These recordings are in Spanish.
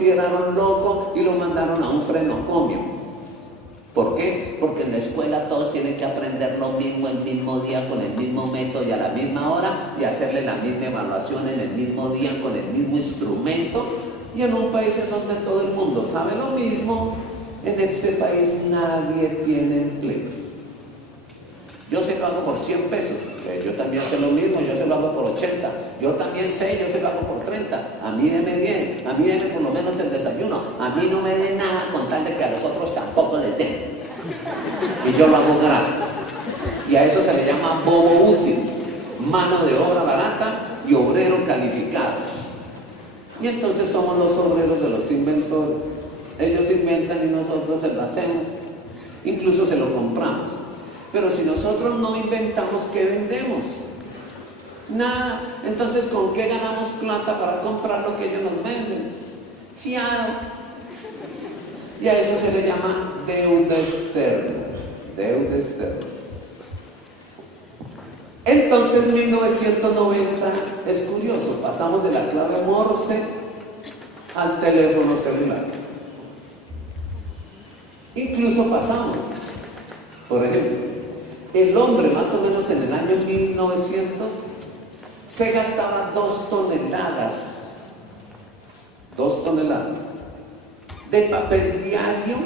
consideraron loco y lo mandaron a un frenocomio. ¿Por qué? Porque en la escuela todos tienen que aprender lo mismo el mismo día, con el mismo método y a la misma hora, y hacerle la misma evaluación en el mismo día, con el mismo instrumento. Y en un país en donde todo el mundo sabe lo mismo, en ese país nadie tiene empleo. Yo se lo hago por 100 pesos, yo también sé lo mismo, yo se lo hago por 80, yo también sé, yo se lo hago por 30, a mí deme bien, a mí deme por lo menos el desayuno, a mí no me dé nada con tal de que a los otros tampoco les den. Y yo lo hago gratis. Y a eso se le llama bobo útil, mano de obra barata y obrero calificado. Y entonces somos los obreros de los inventores. Ellos inventan y nosotros se lo hacemos, incluso se lo compramos. Pero si nosotros no inventamos, ¿qué vendemos? Nada. Entonces, ¿con qué ganamos plata para comprar lo que ellos nos venden? Fiado. Y a eso se le llama deuda externa. Deuda externa. Entonces, 1990 es curioso. Pasamos de la clave Morse al teléfono celular. Incluso pasamos, por ejemplo, el hombre más o menos en el año 1900 se gastaba 2 toneladas de papel diario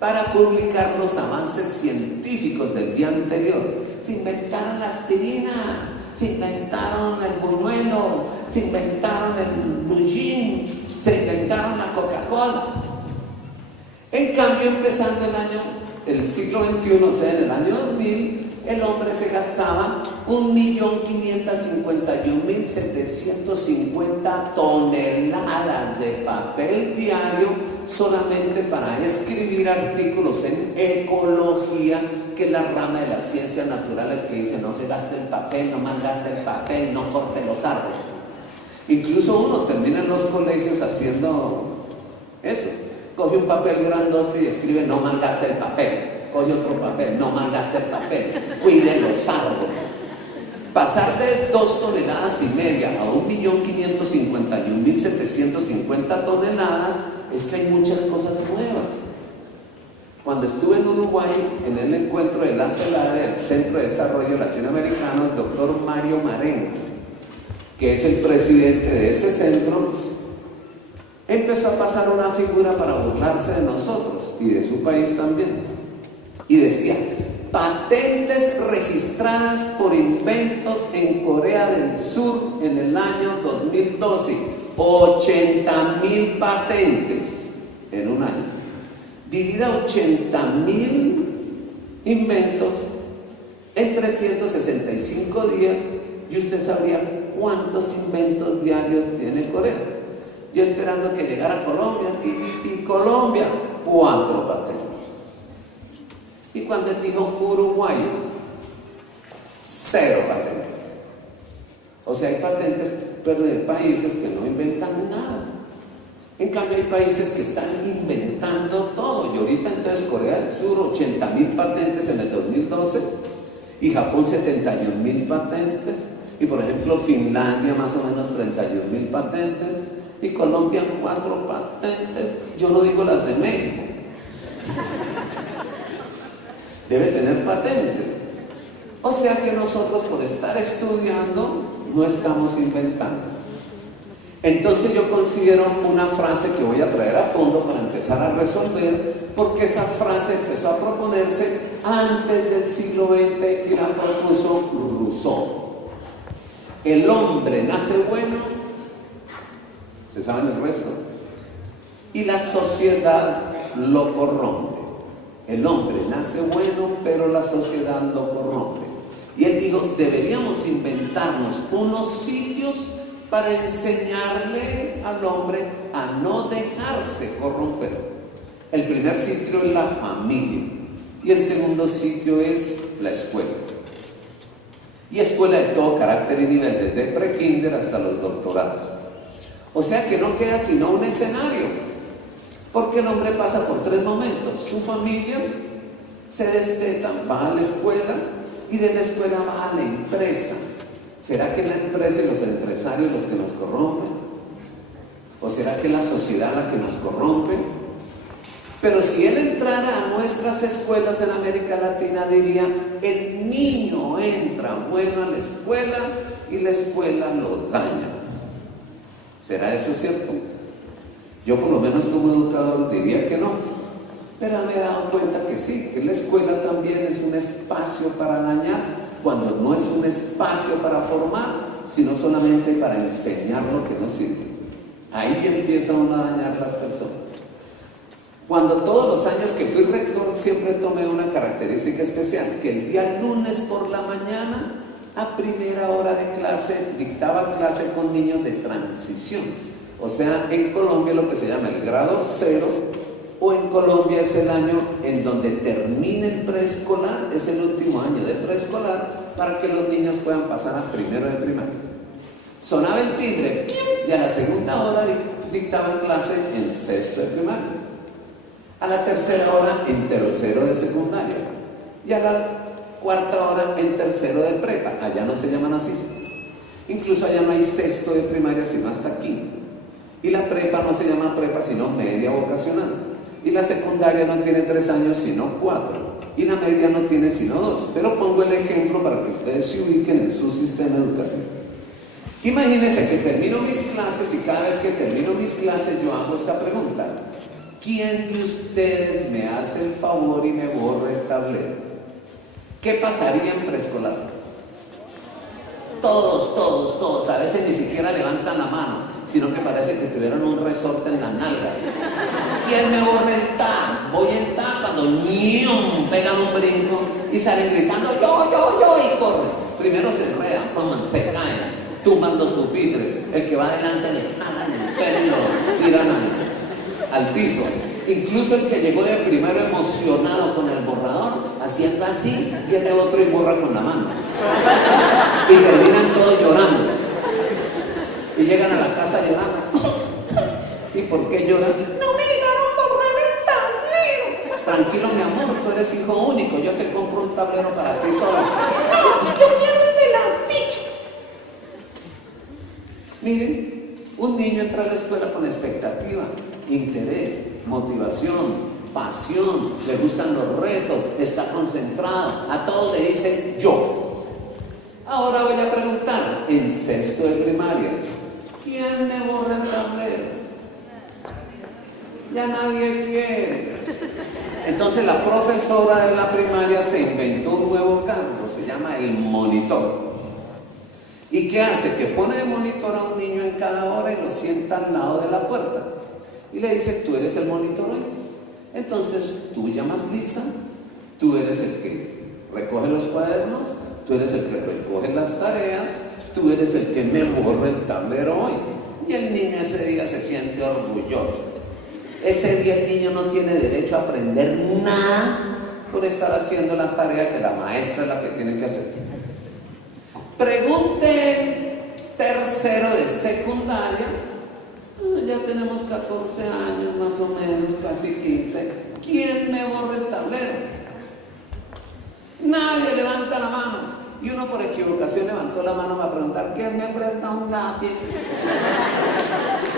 para publicar los avances científicos del día anterior. Se inventaron la aspirina, se inventaron el buñuelo, se inventaron el blue jean, se inventaron la Coca-Cola. En cambio, empezando el siglo XXI, o sea, en el año 2000, el hombre se gastaba 1.551.750 toneladas de papel diario solamente para escribir artículos en ecología, que es la rama de las ciencias naturales que dice no se gaste el papel, no malgaste el papel, no corte los árboles. Incluso uno termina en los colegios haciendo eso. Coge un papel grandote y escribe no malgaste el papel. Coge otro papel, no malgaste el papel. Cuide los árboles. Pasar de 2,5 toneladas a 1.551.750 toneladas es que hay muchas cosas nuevas. Cuando estuve en Uruguay, en el encuentro de la CELADE, el Centro de Desarrollo Latinoamericano, el doctor Mario Marenco, que es el presidente de ese centro, empezó a pasar una figura para burlarse de nosotros y de su país también. Y decía, patentes registradas por inventos en Corea del Sur en el año 2012. 80.000 patentes en un año. Divida 80.000 inventos en 365 días y usted sabría cuántos inventos diarios tiene Corea. Yo esperando que llegara Colombia, y Colombia, 4 patentes. Y cuando él dijo Uruguay, 0 patentes. O sea, hay patentes, pero hay países que no inventan nada. En cambio, hay países que están inventando todo. Y ahorita entonces Corea del Sur, 80.000 patentes en el 2012, y Japón 71.000 patentes, y por ejemplo Finlandia más o menos 31.000 patentes, y Colombia 4 patentes. Yo no digo las de México. Debe tener patentes. O sea que nosotros, por estar estudiando, no estamos inventando. Entonces yo considero una frase que voy a traer a fondo para empezar a resolver, porque esa frase empezó a proponerse antes del siglo XX y la propuso Rousseau. El hombre nace bueno, ¿se saben el resto? Y la sociedad lo corrompe. El hombre nace bueno, pero la sociedad lo corrompe. Y él dijo, deberíamos inventarnos unos sitios para enseñarle al hombre a no dejarse corromper. El primer sitio es la familia y el segundo sitio es la escuela. Y escuela de todo carácter y nivel, desde pre-kinder hasta los doctorados. O sea que no queda sino un escenario. Porque el hombre pasa por 3 momentos. Su familia, se desteta, va a la escuela y de la escuela va a la empresa. ¿Será que la empresa y los empresarios los que nos corrompen? ¿O será que es la sociedad la que nos corrompe? Pero si él entrara a nuestras escuelas en América Latina, diría, el niño entra bueno a la escuela y la escuela lo daña. ¿Será eso cierto? Yo por lo menos como educador diría que no, pero me he dado cuenta que sí, que la escuela también es un espacio para dañar, cuando no es un espacio para formar, sino solamente para enseñar lo que no sirve. Ahí empieza uno a dañar a las personas. Cuando todos los años que fui rector siempre tomé una característica especial, que el día lunes por la mañana, a primera hora de clase, dictaba clase con niños de transición. O sea, en Colombia lo que se llama el grado 0, o en Colombia es el año en donde termina el preescolar, es el último año de preescolar, para que los niños puedan pasar a primero de primaria. Sonaba el timbre y a la segunda hora dictaban clase en sexto de primaria. A la tercera hora en tercero de secundaria. Y a la cuarta hora en tercero de prepa. Allá no se llaman así. Incluso allá no hay sexto de primaria sino hasta quinto. Y la prepa no se llama prepa sino media vocacional. Y la secundaria no tiene 3 años sino 4. Y la media no tiene sino 2. Pero pongo el ejemplo para que ustedes se ubiquen en su sistema educativo. Imagínense que termino mis clases y cada vez que termino mis clases yo hago esta pregunta. ¿Quién de ustedes me hace el favor y me borra el tablero? ¿Qué pasaría en preescolar? Todos. A veces ni siquiera levantan la mano, sino que parece que tuvieron un resorte en la nalga. ¿Quién me borra el tab? Voy en tab cuando ¡nium! Pegan un brinco y salen gritando yo y corren. Primero se enredan, se caen, tumban los pupitres. El que va adelante le jalan el pelo y lo tiran al piso. Incluso el que llegó de primero emocionado con el borrador, haciendo así, viene otro y borra con la mano. Y terminan todos llorando. Y llegan a la casa llorando. ¿Y por qué lloran? No me dejaron borrar el tablero. Tranquilo, mi amor, tú eres hijo único. Yo te compro un tablero para ti solo. No, yo quiero el de la teacher. Miren, un niño entra a la escuela con expectativa, interés, motivación, pasión, le gustan los retos, está concentrado, a todos le dicen yo. Ahora voy a preguntar, en sexto de primaria, ¿quién me borra el tablero? Ya nadie quiere. Entonces la profesora de la primaria se inventó un nuevo cargo, se llama el monitor. ¿Y qué hace? Que pone de monitor a un niño en cada hora y lo sienta al lado de la puerta. Y le dice, tú eres el monitor hoy. Entonces, tú llamas lista, tú eres el que recoge los cuadernos, tú eres el que recoge las tareas, tú eres el que me borra el tablero hoy. Y el niño ese día se siente orgulloso. Ese día el niño no tiene derecho a aprender nada por estar haciendo la tarea que la maestra es la que tiene que hacer. Pregunten tercero de secundaria, ya tenemos 14 años más o menos, casi 15, ¿quién me borra el tablero? Nadie levanta la mano, y uno por equivocación levantó la mano para preguntar, ¿quién me presta un lápiz?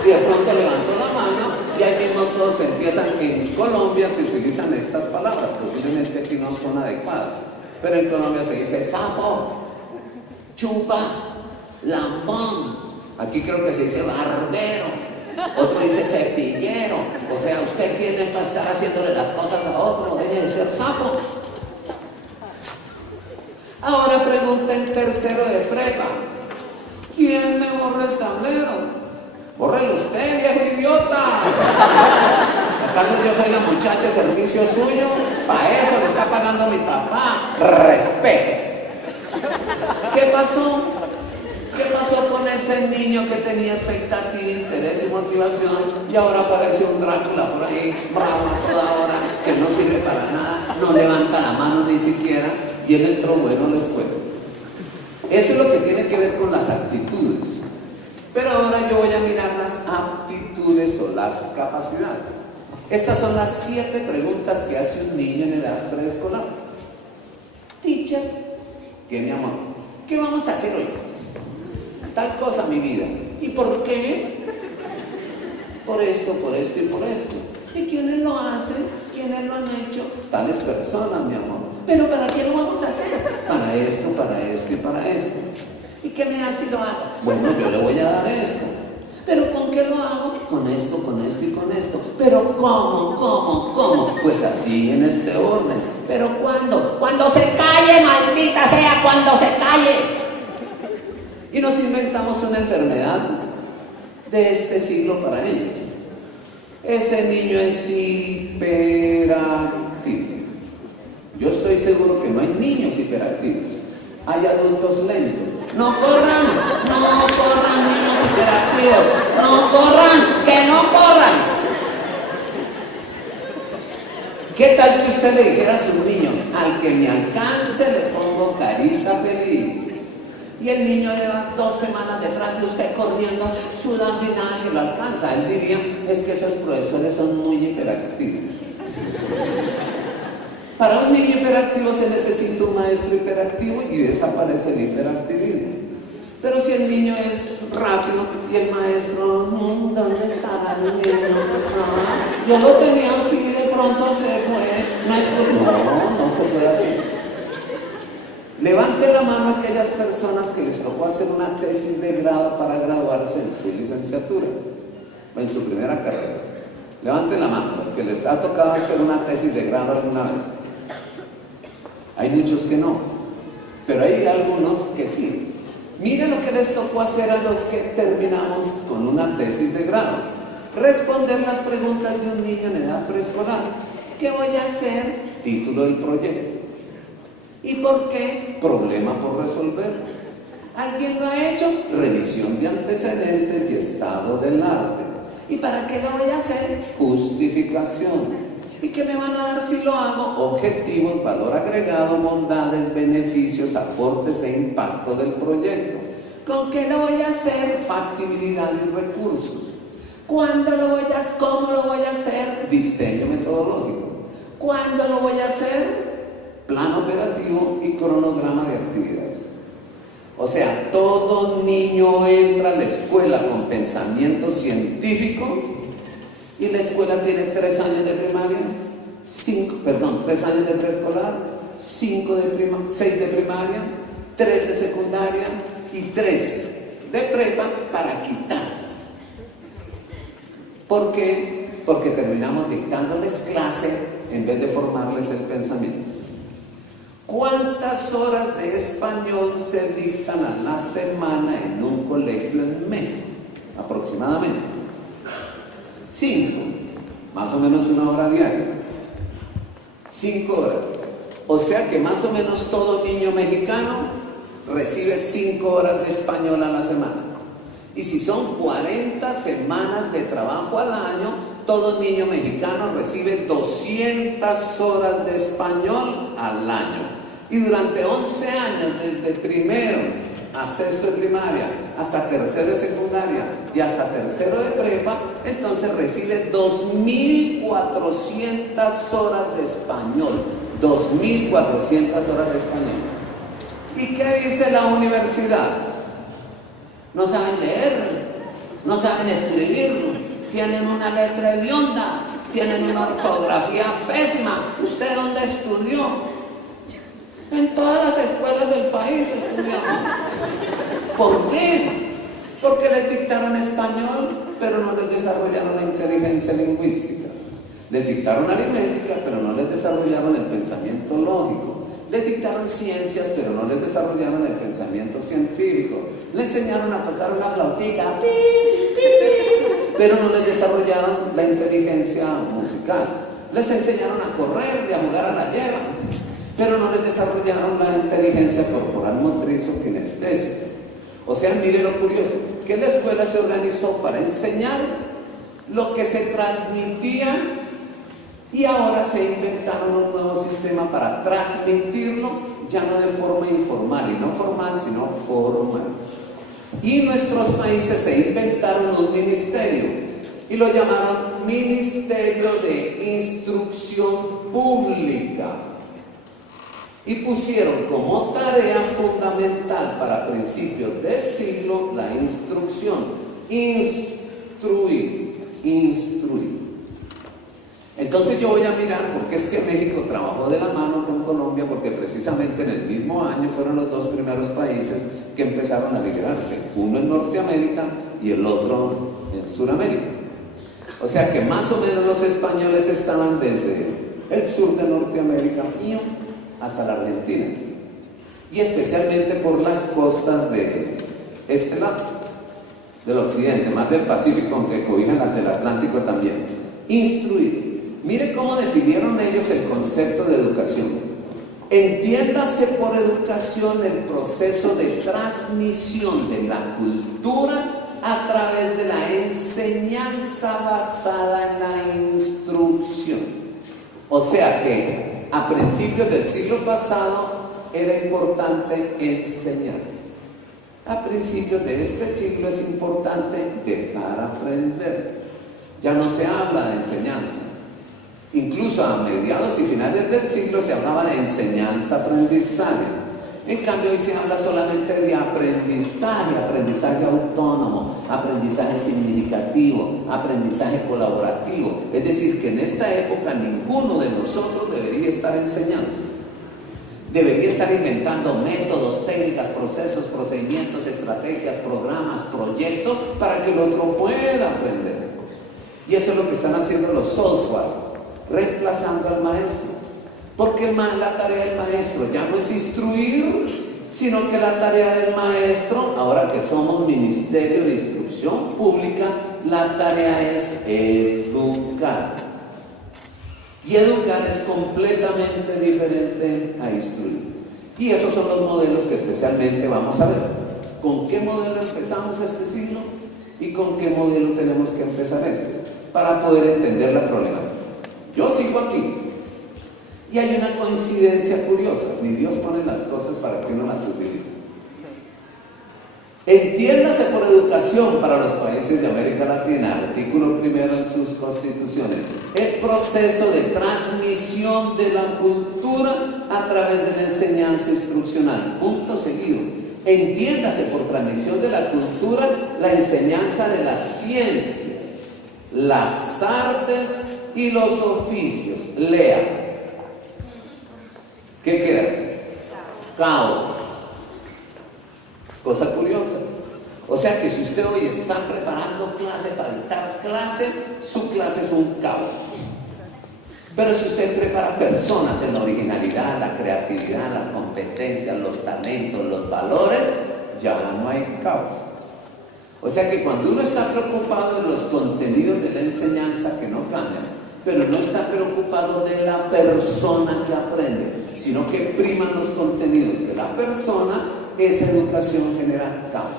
Y de pronto levantó la mano, y ahí mismo todos empiezan. En Colombia se utilizan estas palabras, posiblemente aquí no son adecuadas, pero en Colombia se dice sapo, chupa, lambón, aquí creo que se dice barbero, otro dice cepillero. O sea, ¿usted quién es para estar haciéndole las cosas a otro? Deje de ser sapo. Ahora pregunta en tercero de prepa, ¿quién me borra el tablero? ¡Bórrelo usted, viejo idiota! ¿Acaso yo soy la muchacha de servicio suyo? Para eso le está pagando mi papá. Respete. ¿Qué pasó? ¿Qué pasó con ese niño que tenía expectativa, interés y motivación y ahora aparece un Drácula por ahí, bravo a toda hora, que no sirve para nada, no levanta la mano ni siquiera, y él entró bueno a la escuela? Eso es lo que tiene que ver con las actitudes. Pero ahora yo voy a mirar las aptitudes o las capacidades. Estas son las 7 preguntas que hace un niño en edad preescolar. Teacher, ¿qué, mi amor? ¿Qué vamos a hacer hoy? Tal cosa, mi vida. ¿Y por qué? por esto, por esto y por esto. ¿Y quiénes lo hacen? ¿Quiénes lo han hecho? Tales personas, mi amor. ¿Pero para qué lo vamos a hacer? Para esto y para esto. ¿Y qué me hace y lo hago? Bueno, yo le voy a dar esto. ¿Pero con qué lo hago? Con esto y con esto. ¿Pero cómo? Pues así, en este orden. ¿Pero cuándo? Cuando se calle, maldita sea, cuando se calle. Y nos inventamos una enfermedad de este siglo para ellos. Ese niño es hiperactivo. Yo estoy seguro que no hay niños hiperactivos. Hay adultos lentos. No corran, niños hiperactivos. No corran, que no corran. ¿Qué tal que usted le dijera a sus niños, al que me alcance le pongo carita feliz? Y el niño lleva 2 semanas detrás de usted corriendo, sudando y nada que lo alcanza. Él diría, es que esos profesores son muy hiperactivos. Para un niño hiperactivo se necesita un maestro hiperactivo y desaparece el hiperactivismo. Pero si el niño es rápido y el maestro, ¿dónde estaba el niño? Yo lo tenía aquí y de pronto se fue. No se puede hacer. Levante la mano a aquellas personas que les tocó hacer una tesis de grado para graduarse en su licenciatura o en su primera carrera. Levanten la mano, los que les ha tocado hacer una tesis de grado alguna vez. Hay muchos que no, pero hay algunos que sí. Miren lo que les tocó hacer a los que terminamos con una tesis de grado. Responder las preguntas de un niño en edad preescolar. ¿Qué voy a hacer? Título del proyecto. ¿Y por qué? Problema por resolver. ¿Alguien lo ha hecho? Revisión de antecedentes y estado del arte. ¿Y para qué lo voy a hacer? Justificación. ¿Y qué me van a dar si lo hago? Objetivos, valor agregado, bondades, beneficios, aportes e impacto del proyecto. ¿Con qué lo voy a hacer? Factibilidad y recursos. ¿Cuándo lo voy a hacer? ¿Cómo lo voy a hacer? Diseño metodológico. ¿Cuándo lo voy a hacer? Plan operativo y cronograma de actividades. O sea, todo niño entra a la escuela con pensamiento científico. Y la escuela tiene 3 años de primaria, 3 años de preescolar, 6 de primaria, 3 de secundaria y 3 de prepa para quitarse. ¿Por qué? Porque terminamos dictándoles clase en vez de formarles el pensamiento. ¿Cuántas horas de español se dictan a la semana en un colegio en México? Aproximadamente 5, más o menos 1 hora diaria. 5 horas. O sea que más o menos todo niño mexicano recibe 5 horas de español a la semana. Y si son 40 semanas de trabajo al año, todo niño mexicano recibe 200 horas de español al año. Y durante 11 años, desde primero a 6º de primaria, hasta 3º de secundaria y hasta 3º de prepa, entonces recibe 2.400 horas de español. 2.400 horas de español. ¿Y qué dice la universidad? No saben leer, no saben escribir, tienen una letra hedionda, tienen una ortografía pésima. ¿Usted dónde estudió? En todas las escuelas del país estudiamos. ¿Por qué? Porque les dictaron español, pero no les desarrollaron la inteligencia lingüística. Les dictaron aritmética, pero no les desarrollaron el pensamiento lógico. Les dictaron ciencias, pero no les desarrollaron el pensamiento científico. Les enseñaron a tocar una flautica, pero no les desarrollaron la inteligencia musical. Les enseñaron a correr y a jugar a la lleva, pero no les desarrollaron la inteligencia corporal motriz o kinestésica. O sea, mire lo curioso, que la escuela se organizó para enseñar lo que se transmitía y ahora se inventaron un nuevo sistema para transmitirlo, ya no de forma informal y no formal, sino formal. Y nuestros países se inventaron un ministerio y lo llamaron Ministerio de Instrucción Pública. Y pusieron como tarea fundamental para principios de siglo la instrucción, instruir. instruir. Entonces yo voy a mirar porque es que México trabajó de la mano con Colombia, porque precisamente en el mismo año fueron los dos primeros países que empezaron a liberarse, uno en Norteamérica y el otro en Sudamérica. O sea que más o menos los españoles estaban desde el sur de Norteamérica hasta la Argentina, y especialmente por las costas de este lado, del occidente, más del Pacífico, aunque cobijan las del Atlántico también. Instruir. Mire cómo definieron ellos el concepto de educación. Entiéndase por educación el proceso de transmisión de la cultura a través de la enseñanza basada en la instrucción. O sea que a principios del siglo pasado era importante enseñar. A principios de este siglo es importante dejar aprender. Ya no se habla de enseñanza. Incluso a mediados y finales del siglo se hablaba de enseñanza-aprendizaje. En cambio hoy se habla solamente de aprendizaje, aprendizaje autónomo, aprendizaje significativo, aprendizaje colaborativo. Es decir, que en esta época ninguno de nosotros debería estar enseñando. Debería estar inventando métodos, técnicas, procesos, procedimientos, estrategias, programas, proyectos para que el otro pueda aprender. Y eso es lo que están haciendo los software, reemplazando al maestro. Porque la tarea del maestro ya no es instruir, sino que la tarea del maestro, ahora que somos Ministerio de Instrucción Pública, la tarea es educar. Y educar es completamente diferente a instruir. Y esos son los modelos que especialmente vamos a ver. ¿Con qué modelo empezamos este siglo? ¿Y con qué modelo tenemos que empezar este? Para poder entender la problemática. Yo sigo aquí. Y hay una coincidencia curiosa. Ni Dios pone las cosas para que uno las utilice. Entiéndase por educación para los países de América Latina, artículo primero en sus constituciones, el proceso de transmisión de la cultura a través de la enseñanza instruccional. Punto seguido. Entiéndase por transmisión de la cultura la enseñanza de las ciencias, las artes y los oficios. Lea. ¿Qué queda? Caos. Cosa curiosa. O sea que si usted hoy está preparando clase para dictar clase, su clase es un caos. Pero si usted prepara personas en la originalidad, la creatividad, las competencias, los talentos, los valores, ya no hay caos. O sea que cuando uno está preocupado de los contenidos de la enseñanza que no cambian, pero no está preocupado de la persona que aprende, sino que priman los contenidos de la persona, esa educación genera caos.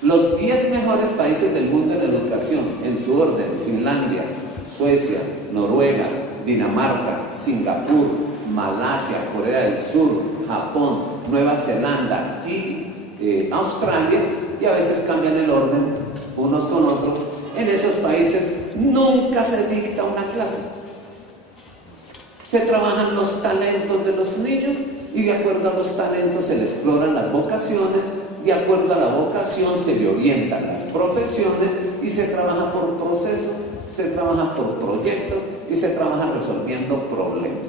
Los 10 mejores países del mundo en educación, en su orden: Finlandia, Suecia, Noruega, Dinamarca, Singapur, Malasia, Corea del Sur, Japón, Nueva Zelanda y Australia, y a veces cambian el orden unos con otros. En esos países nunca se dicta una clase. Se trabajan los talentos de los niños y de acuerdo a los talentos se le exploran las vocaciones, de acuerdo a la vocación se le orientan las profesiones y se trabaja por procesos, se trabaja por proyectos y se trabaja resolviendo problemas.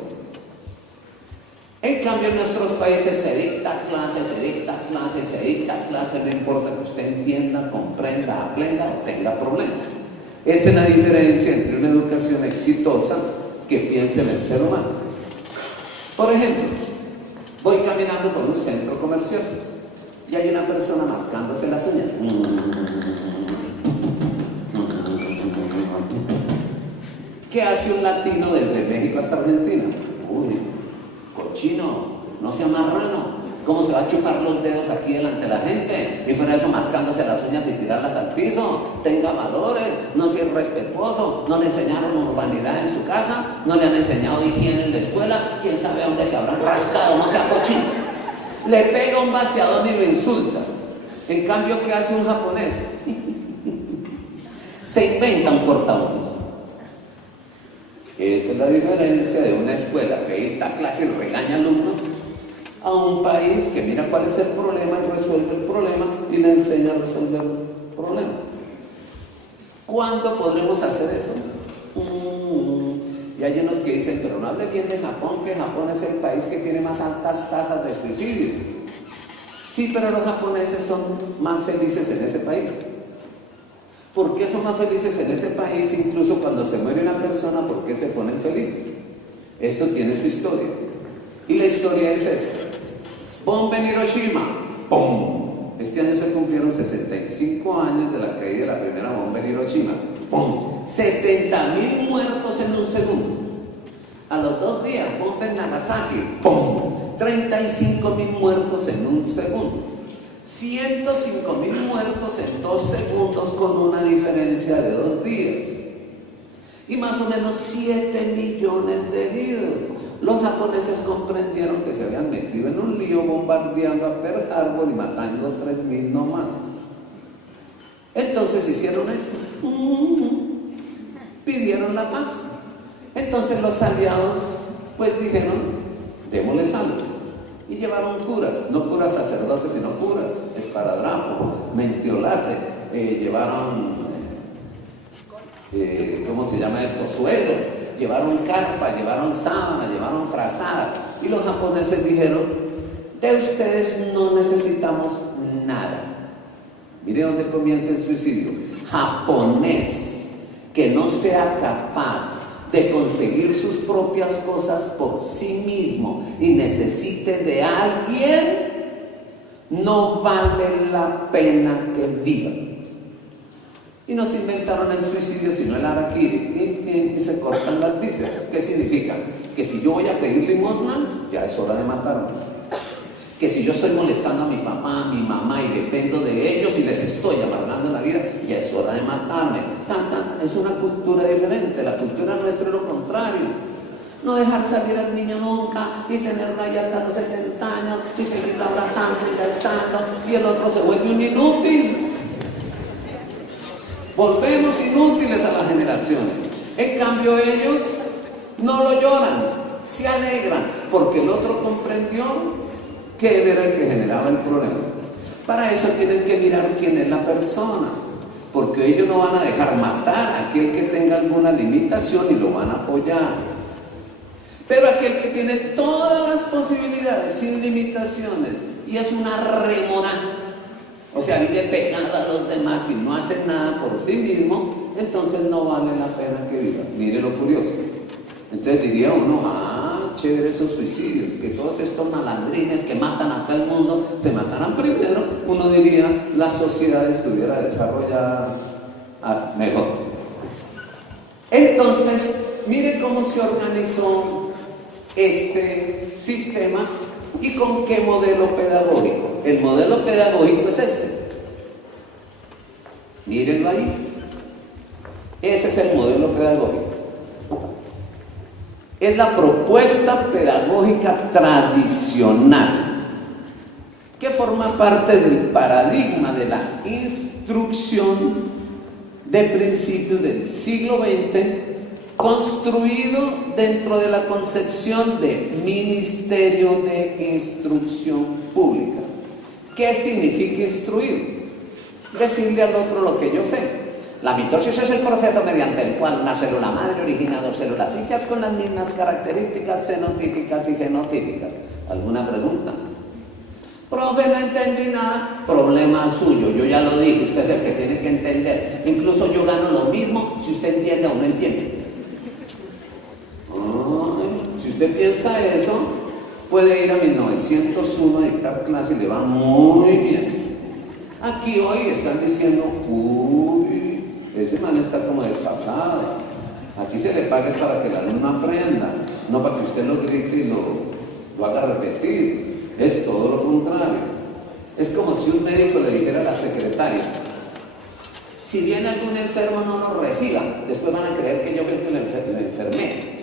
En cambio en nuestros países se dicta clases, se dicta clases, se dicta clases, no importa que usted entienda, comprenda, aprenda o tenga problemas. Esa es la diferencia entre una educación exitosa que piensa en el ser humano. Por ejemplo, voy caminando por un centro comercial y hay una persona mascándose las uñas. ¿Qué hace un latino desde México hasta Argentina? Uy, cochino, no sea marrano. ¿Cómo se va a chupar los dedos aquí delante de la gente? Y fuera de eso, mascándose las uñas y tirarlas al piso. Tenga valores, no sea irrespetuoso. No le enseñaron urbanidad en su casa, no le han enseñado higiene en la escuela. Quién sabe a dónde se habrán rascado, no sea cochino. Le pega un vaciadón y lo insulta. En cambio, ¿qué hace un japonés? Se inventa un cortaúñas. Esa es la diferencia de una escuela que dicta clase y regaña alumnos a un país que mira cuál es el problema y resuelve el problema y le enseña a resolver problemas. ¿Cuándo podremos hacer eso? Y hay unos que dicen, pero no hable bien de Japón, que Japón es el país que tiene más altas tasas de suicidio. Sí, pero los japoneses son más felices en ese país. ¿Por qué son más felices en ese país? Incluso cuando se muere una persona, ¿por qué se ponen felices? Esto tiene su historia. Y la historia es esta. Bomba en Hiroshima. ¡Pum! Este año se cumplieron 65 años de la caída de la primera bomba en Hiroshima. ¡Pum! 70.000 muertos en un segundo. A los 2 días, bomba en Nagasaki. ¡Pum! 35.000 muertos en un segundo. 105.000 muertos en 2 segundos con una diferencia de 2 días. Y más o menos 7 millones de heridos. Los japoneses comprendieron que se habían metido en un lío bombardeando a Pearl Harbor y matando 3.000 nomás. Entonces hicieron esto. Pidieron la paz. Entonces los aliados pues dijeron, démosles algo. Y llevaron curas, no curas sacerdotes, sino curas, esparadrapo, mentiolate, llevaron, ¿cómo se llama esto? Suelo, llevaron carpa, llevaron sábana, llevaron frazada. Y los japoneses dijeron, de ustedes no necesitamos nada. Mire dónde comienza el suicidio. Japonés que no sea capaz de conseguir sus propias cosas por sí mismo y necesite de alguien, no vale la pena que viva. Y no se inventaron el suicidio, sino el harakiri, y se cortan las vísceras. ¿Qué significa? Que si yo voy a pedir limosna, ya es hora de matarme. Que si yo estoy molestando a mi papá, a mi mamá y dependo de ellos y les estoy amargando la vida, ya es hora de matarme. Es una cultura diferente. La cultura nuestra es lo contrario. No dejar salir al niño nunca y tenerlo ahí hasta los 70 años y seguirlo abrazando y besando, y el otro se vuelve un inútil. Volvemos inútiles a las generaciones. En cambio ellos no lo lloran, se alegran porque el otro comprendió que él era el que generaba el problema. Para eso tienen que mirar quién es la persona, porque ellos no van a dejar matar a aquel que tenga alguna limitación y lo van a apoyar. Pero aquel que tiene todas las posibilidades, sin limitaciones, y es una rémora, o sea, vive pegando a los demás y no hace nada por sí mismo, entonces no vale la pena que viva. Mire lo curioso. Entonces diría uno, chévere esos suicidios, que todos estos malandrines que matan a todo el mundo se mataran primero. Uno diría, la sociedad estuviera desarrollada mejor. Entonces, mire cómo se organizó este sistema y con qué modelo pedagógico. El modelo pedagógico es este. Mírenlo ahí. Ese es el modelo pedagógico. Es la propuesta pedagógica tradicional que forma parte del paradigma de la instrucción de principios del siglo XX, construido dentro de la concepción de Ministerio de Instrucción Pública. ¿Qué significa instruir? Decirle al otro lo que yo sé. La mitosis es el proceso mediante el cual una célula madre origina 2 células hijas con las mismas características fenotípicas y genotípicas. ¿Alguna pregunta? Profe, no entendí nada. Problema suyo, yo ya lo dije, usted es el que tiene que entender. Incluso yo gano lo mismo si usted entiende o no entiende. Si usted piensa eso, puede ir a 1901 a dictar clase y le va muy bien. Aquí hoy están diciendo, ese man está como desfasado. Aquí se le paga es para que el alumno aprenda, no para que usted lo grite y lo haga repetir. Es todo lo contrario. Es como si un médico le dijera a la secretaria, si viene algún enfermo no lo reciba, después van a creer que yo fui el que lo enfermé.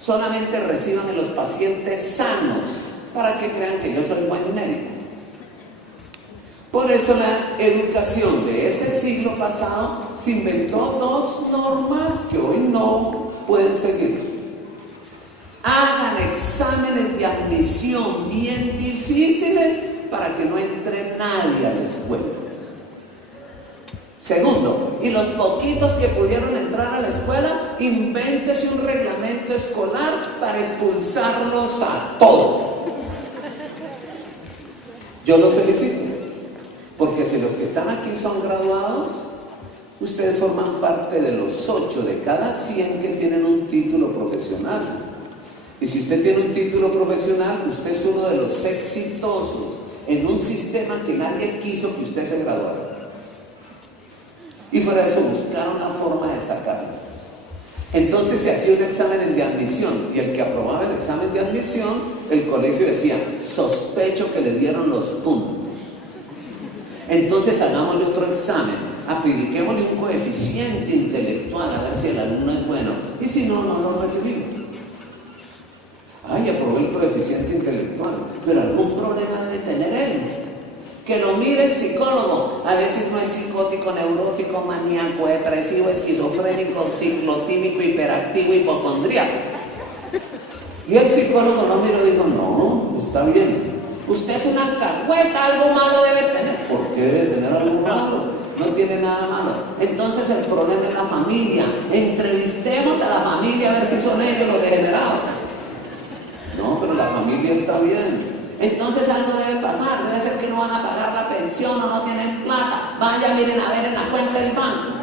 Solamente reciban a los pacientes sanos para que crean que yo soy buen médico. Por eso la educación de ese siglo pasado se inventó 2 normas que hoy no pueden seguir. Hagan exámenes de admisión bien difíciles para que no entre nadie a la escuela. Segundo, y los poquitos que pudieron entrar a la escuela, invéntese un reglamento escolar para expulsarlos a todos. Yo los felicito, porque si los que están aquí son graduados, ustedes forman parte de los 8 de cada 100 que tienen un título profesional. Y si usted tiene un título profesional, usted es uno de los exitosos en un sistema que nadie quiso que usted se graduara. Y fuera de eso buscaron la forma de sacarlo. Entonces se hacía un examen de admisión, y el que aprobaba el examen de admisión, el colegio decía: sospecho que le dieron los puntos. Entonces hagámosle otro examen, apliquémosle un coeficiente intelectual a ver si el alumno es bueno, y si no, no lo recibimos. Ay, aprobó el coeficiente intelectual, pero algún problema debe tener él. Que lo mire el psicólogo, a veces no es psicótico, neurótico, maníaco, depresivo, esquizofrénico, ciclotímico, hiperactivo, hipocondríaco. Y el psicólogo lo miró y dijo: no, está bien. Usted es una alcahueta, algo malo debe tener. ¿Por qué debe tener algo malo? No tiene nada malo. Entonces el problema es la familia. Entrevistemos a la familia a ver si son ellos los degenerados. No, pero la familia está bien. Entonces algo debe pasar, debe ser que no van a pagar la pensión o no tienen plata. Vaya, miren a ver en la cuenta del banco.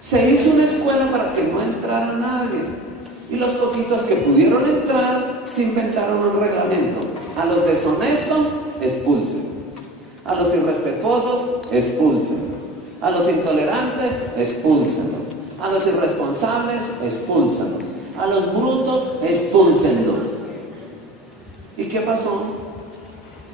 Se hizo una escuela para que no entrara nadie, y los poquitos que pudieron entrar se inventaron un reglamento: a los deshonestos, expulsen; a los irrespetuosos, expulsen; a los intolerantes, expúlsenlos; a los irresponsables, expúlsenlos; a los brutos, expúlsenlos. ¿Y qué pasó?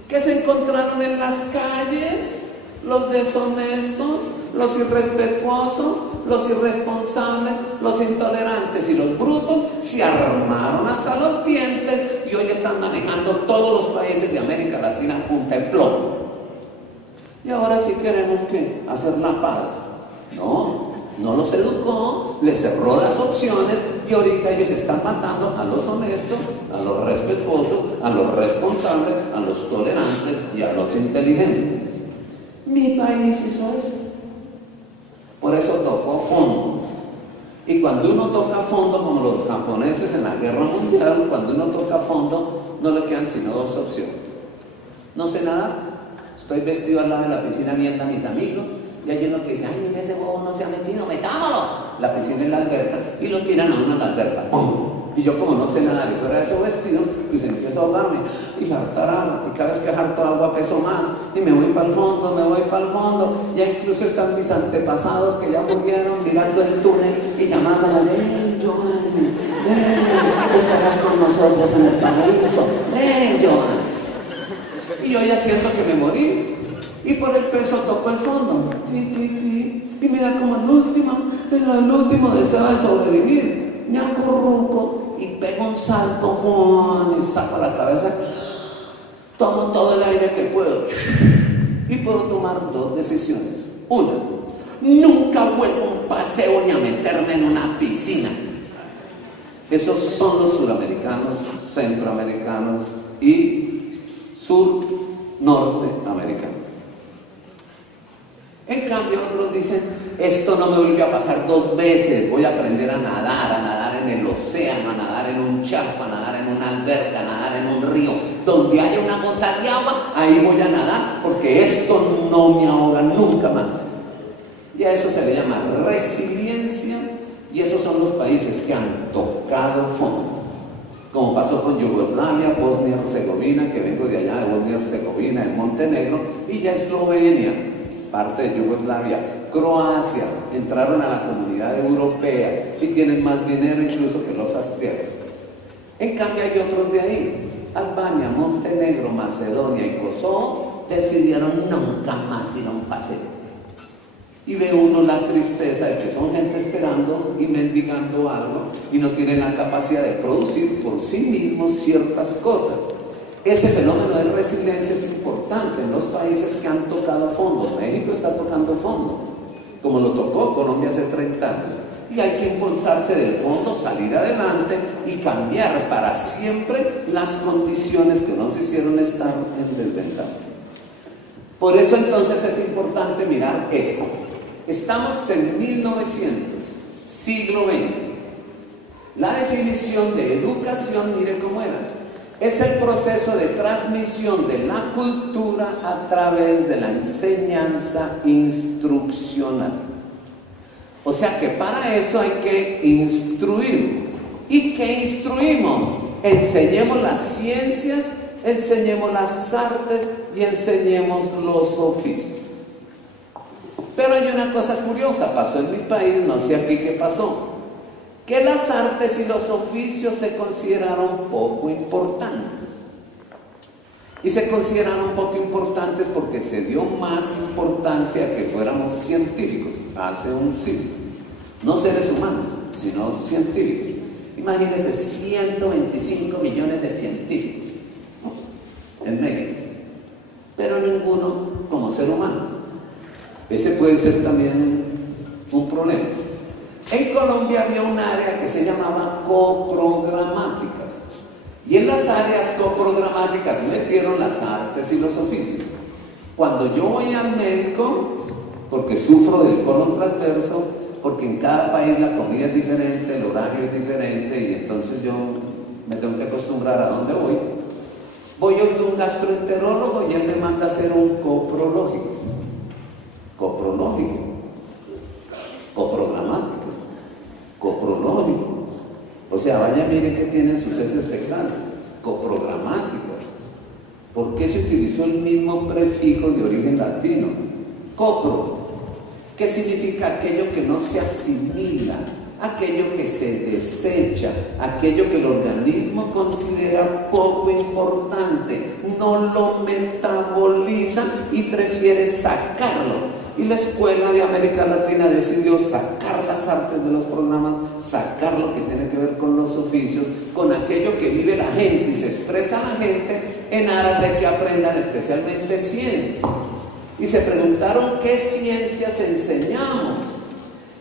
¿Qué se encontraron en las calles? Los deshonestos, los irrespetuosos, los irresponsables, los intolerantes y los brutos se armaron hasta los dientes y hoy están manejando todos los países de América Latina a punta de plomo. Y ahora sí queremos ¿qué? Hacer la paz. No los educó, les cerró las opciones, y ahorita ellos están matando a los honestos, a los respetuosos, a los responsables, a los tolerantes y a los inteligentes. Mi país hizo eso. Por eso tocó fondo. Y cuando uno toca fondo, como los japoneses en la guerra mundial, cuando uno toca fondo, no le quedan sino 2 opciones. No sé nadar, estoy vestido al lado de la piscina viendo a mis amigos, y hay uno que dice: ay, mire, ese bobo no se ha metido, metámoslo. La piscina es la alberca, y lo tiran a uno a la alberca. Y yo, como no sé nadar y fuera de ese vestido, pues empiezo a ahogarme y hartar agua, y cada vez que harto agua peso más, y me voy para el fondo, ya incluso están mis antepasados que ya murieron mirando el túnel y llamándome: ven, Joan, ven, estarás con nosotros en el paraíso, ven, Joan. Y yo ya siento que me morí, y por el peso toco el fondo, y mira como el último deseo de sobrevivir, me acurruco y pego un salto, y saco la cabeza, tomo todo el aire que puedo, y puedo tomar 2 decisiones. Una: nunca vuelvo a un paseo ni a meterme en una piscina. Esos son los suramericanos, centroamericanos y norteamericanos. En cambio, otros dicen: esto no me vuelve a pasar 2 veces, voy a aprender a nadar en el océano, a nadar en un charco, a nadar en una alberca, a nadar en un río, donde haya una gota de agua, ahí voy a nadar, porque esto no me ahoga nunca más. Y a eso se le llama resiliencia, y esos son los países que han tocado fondo, como pasó con Yugoslavia, Bosnia-Herzegovina, que vengo de allá de Bosnia-Herzegovina, en Montenegro, y ya Eslovenia, parte de Yugoslavia, Croacia, entraron a la comunidad europea y tienen más dinero incluso que los austriacos. En cambio hay otros de ahí, Albania, Montenegro, Macedonia y Kosovo, decidieron nunca más ir a un paseo. Y ve uno la tristeza de que son gente esperando y mendigando algo y no tienen la capacidad de producir por sí mismos ciertas cosas. Ese fenómeno de resiliencia es importante en los países que han tocado fondo. México está tocando fondo, como lo tocó Colombia hace 30 años. Y hay que impulsarse del fondo, salir adelante y cambiar para siempre las condiciones que nos hicieron estar en desventaja. Por eso entonces es importante mirar esto. Estamos en 1900, siglo XX. La definición de educación, mire cómo era. Es el proceso de transmisión de la cultura a través de la enseñanza instruccional. O sea que para eso hay que instruir. ¿Y qué instruimos? Enseñemos las ciencias, enseñemos las artes y enseñemos los oficios. Pero hay una cosa curiosa, pasó en mi país, no sé aquí qué pasó, que las artes y los oficios se consideraron poco importantes. Y se consideraron poco importantes porque se dio más importancia a que fuéramos científicos hace un siglo. No seres humanos, sino científicos. Imagínense 125 millones de científicos, ¿no?, en México, pero ninguno como ser humano. Ese puede ser también un problema. En Colombia había un área que se llamaba coprogramáticas, y en las áreas coprogramáticas metieron las artes y los oficios. Cuando yo voy al médico, porque sufro del colon transverso, porque en cada país la comida es diferente, el horario es diferente, y entonces yo me tengo que acostumbrar a dónde voy. Voy a un gastroenterólogo y él me manda a hacer un coprológico, coprogramático, coprológico. O sea, vaya, miren que tienen sus heces fecales, coprogramáticas. ¿Por qué se utilizó el mismo prefijo de origen latino? Copro, que significa aquello que no se asimila, aquello que se desecha, aquello que el organismo considera poco importante, no lo metaboliza y prefiere sacarlo. Y la Escuela de América Latina decidió sacar las artes de los programas, sacar lo que tiene que ver con los oficios, con aquello que vive la gente y se expresa la gente en aras de que aprendan especialmente ciencias. Y se preguntaron qué ciencias enseñamos.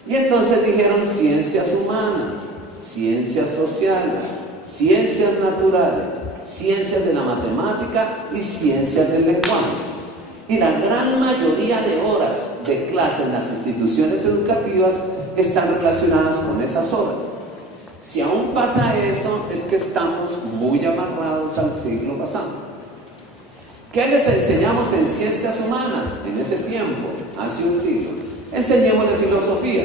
Y entonces dijeron ciencias humanas, ciencias sociales, ciencias naturales, ciencias de la matemática y ciencias del lenguaje. Y la gran mayoría de horas de clase en las instituciones educativas están relacionadas con esas horas. Si aún pasa eso, es que estamos muy amarrados al siglo pasado. ¿Qué les enseñamos en ciencias humanas en ese tiempo, hace un siglo? Enseñémosles filosofía,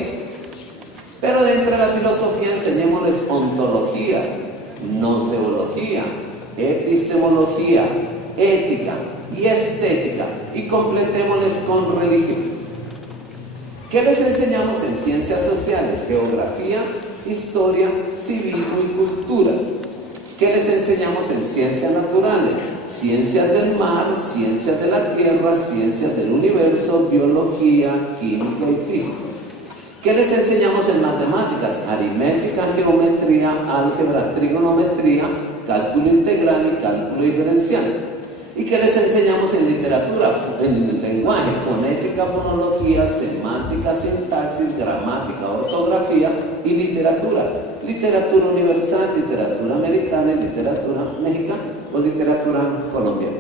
pero dentro de la filosofía enseñémosles ontología, noseología, epistemología, ética y estética, y completémosles con religión. ¿Qué les enseñamos en ciencias sociales? Geografía, historia, civismo y cultura. ¿Qué les enseñamos en ciencias naturales? Ciencias del mar, ciencias de la tierra, ciencias del universo, biología, química y física. ¿Qué les enseñamos en matemáticas? Aritmética, geometría, álgebra, trigonometría, cálculo integral y cálculo diferencial. ¿Y qué les enseñamos en literatura? En lenguaje, fonética, fonología, semántica, sintaxis, gramática, ortografía y literatura. Literatura universal, literatura americana y literatura mexicana o literatura colombiana.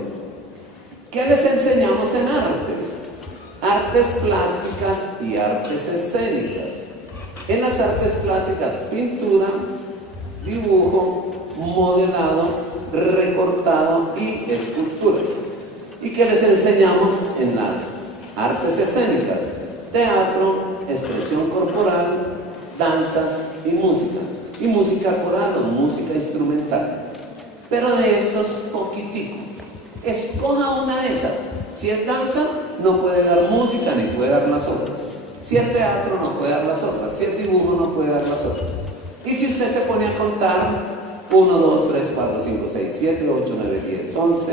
¿Qué les enseñamos en artes? Artes plásticas y artes escénicas. En las artes plásticas, pintura, dibujo, modelado, recortado y escultura. ¿Y qué les enseñamos en las artes escénicas? Teatro, expresión corporal, danzas y música coral o música instrumental. Pero de estos poquitico, escoja una de esas. Si es danza, no puede dar música ni puede dar las otras. Si es teatro, no puede dar las otras. Si es dibujo, no puede dar las otras. Y si usted se pone a contar 1, 2, 3, 4, 5, 6, 7, 8, 9, 10, 11,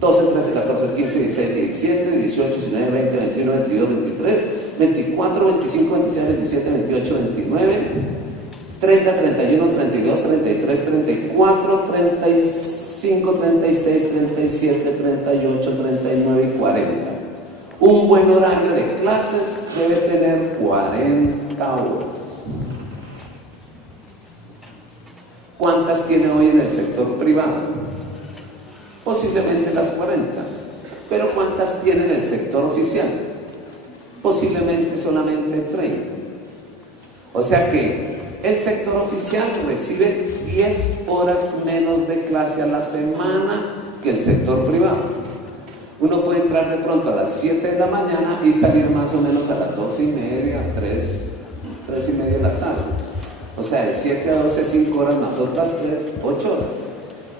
12, 13, 14, 15, 16, 17, 18, 19, 20, 21, 22, 23, 24, 25, 26, 27, 28, 29, 30, 31, 32, 33, 34, 35, 36, 37, 38, 39 y 40. Un buen horario de clases debe tener 40 horas. ¿Cuántas tiene hoy en el sector privado? Posiblemente las 40. Pero ¿cuántas tiene en el sector oficial? posiblemente solamente 30. O sea que el sector oficial recibe 10 horas menos de clase a la semana que el sector privado. Uno puede entrar de pronto a las 7 de la mañana y salir más o menos a las 2:30, 3:30 de la tarde. O sea, de 7 a 12, 5 horas más otras 3, 8 horas.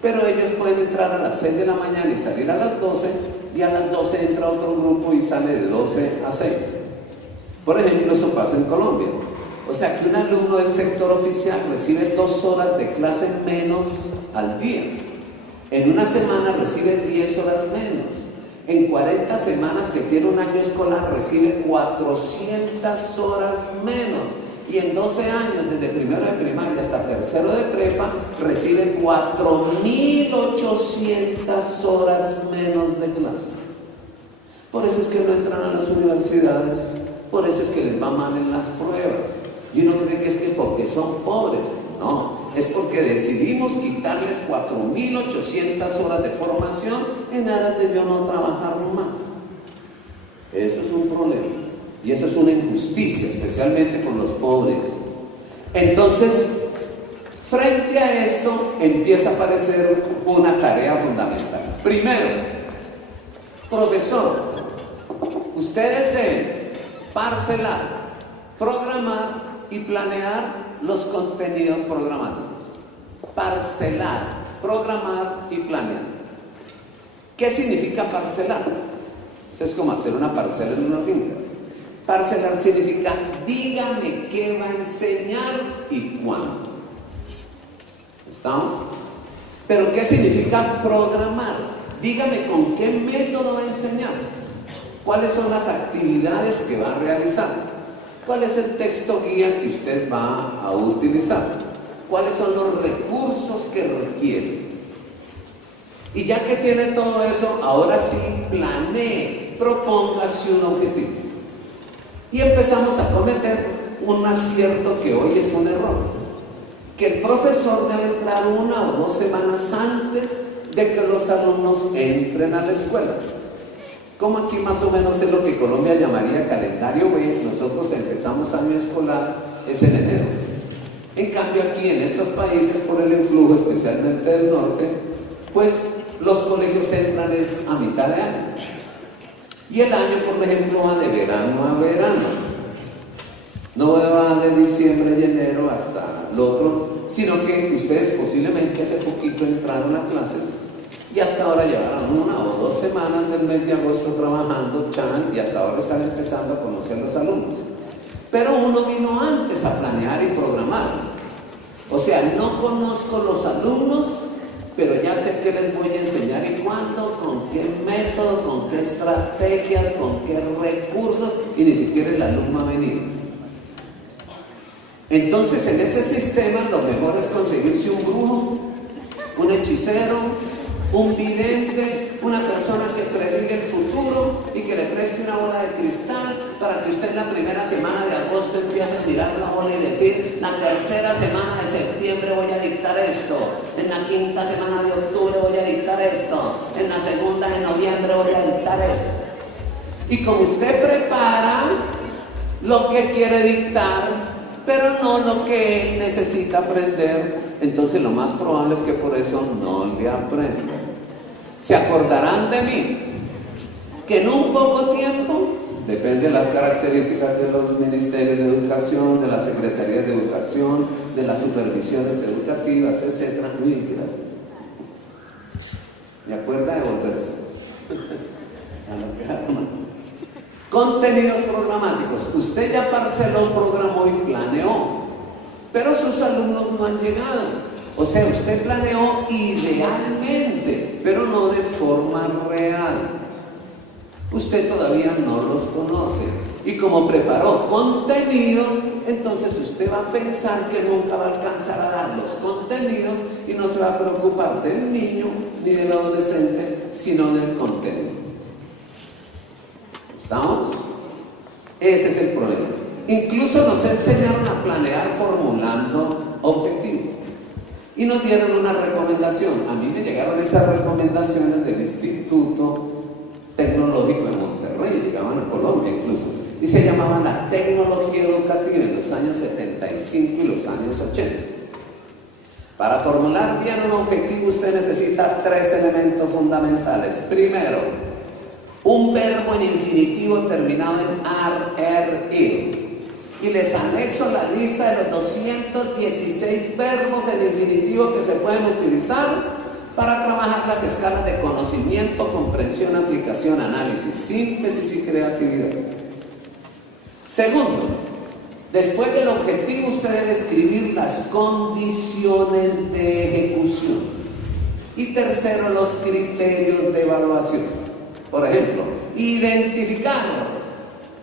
Pero ellos pueden entrar a las 6 de la mañana y salir a las 12, y a las 12 entra otro grupo y sale de 12 a 6. Por ejemplo, eso pasa en Colombia. O sea que un alumno del sector oficial recibe 2 horas de clase menos al día. En una semana recibe 10 horas menos. En 40 semanas que tiene un año escolar recibe 400 horas menos. Y en 12 años, desde primero de primaria hasta tercero de prepa, recibe 4.800 horas menos de clase. Por eso es que no entran a las universidades, por eso es que les va mal en las pruebas. Y uno cree que es que porque son pobres. No, es porque decidimos quitarles 4.800 horas de formación en aras de yo no trabajar más. Eso es un problema. Y eso es una injusticia, especialmente con los pobres. Entonces, frente a esto, empieza a aparecer una tarea fundamental. Primero, profesor, ustedes deben parcelar, programar y planear los contenidos programáticos. Parcelar, programar y planear. ¿Qué significa parcelar? Eso es como hacer una parcela en una finca. Parcelar significa, dígame qué va a enseñar y cuándo. ¿Estamos? Pero ¿qué significa programar? Dígame con qué método va a enseñar. ¿Cuáles son las actividades que va a realizar? ¿Cuál es el texto guía que usted va a utilizar? ¿Cuáles son los recursos que requiere? Y ya que tiene todo eso, ahora sí planee, propóngase un objetivo. Y empezamos a cometer un acierto que hoy es un error. Que el profesor debe entrar 1 o 2 semanas antes de que los alumnos entren a la escuela. Como aquí más o menos es lo que Colombia llamaría calendario B, nosotros empezamos año escolar, es en enero. En cambio aquí en estos países, por el influjo especialmente del norte, pues los colegios entran a mitad de año. Y el año, por ejemplo, va de verano a verano. No va de diciembre y enero hasta el otro, sino que ustedes posiblemente hace poquito entraron a clases y hasta ahora llevaron 1 o 2 semanas del mes de agosto trabajando, y hasta ahora están empezando a conocer los alumnos. Pero uno vino antes a planear y programar. O sea, no conozco los alumnos, pero ya sé qué les voy a enseñar y cuándo, con qué método, con qué estrategias, con qué recursos, y ni siquiera el alumno ha venido. Entonces, en ese sistema, lo mejor es conseguirse un brujo, un hechicero, un vidente, una persona que prediga el futuro y que le preste una bola de cristal para que usted en la primera semana de agosto empiece a mirar la bola y decir: la tercera semana de septiembre voy a dictar esto, en la quinta semana de octubre voy a dictar esto, en la segunda de noviembre voy a dictar esto. Y como usted prepara lo que quiere dictar, pero no lo que necesita aprender, entonces lo más probable es que por eso no le aprenda. Se acordarán de mí que en un poco tiempo, depende de las características de los ministerios de educación, de las secretarías de educación, de las supervisiones educativas, etc. Muy gracias. ¿Me acuerda de volverse? A lo que haga. Contenidos programáticos. Usted ya parceló, programó y planeó, pero sus alumnos no han llegado. O sea, usted planeó idealmente, pero no de forma real. Usted todavía no los conoce. Y como preparó contenidos, entonces usted va a pensar que nunca va a alcanzar a dar los contenidos y no se va a preocupar del niño ni del adolescente, sino del contenido. ¿Estamos? Ese es el problema. Incluso nos enseñaron a planear formulando objetivos. Y nos dieron una recomendación. A mí me llegaron esas recomendaciones del Instituto Tecnológico de Monterrey, llegaban a Colombia incluso. Y se llamaba la tecnología educativa en los años 75 y los años 80. Para formular bien un objetivo usted necesita 3 elementos fundamentales. Primero, un verbo en infinitivo terminado en ar, er, ir. Y les anexo la lista de los 216 verbos en infinitivo que se pueden utilizar para trabajar las escalas de conocimiento, comprensión, aplicación, análisis, síntesis y creatividad. Segundo, después del objetivo usted debe escribir las condiciones de ejecución. Y tercero, los criterios de evaluación. Por ejemplo, identificar,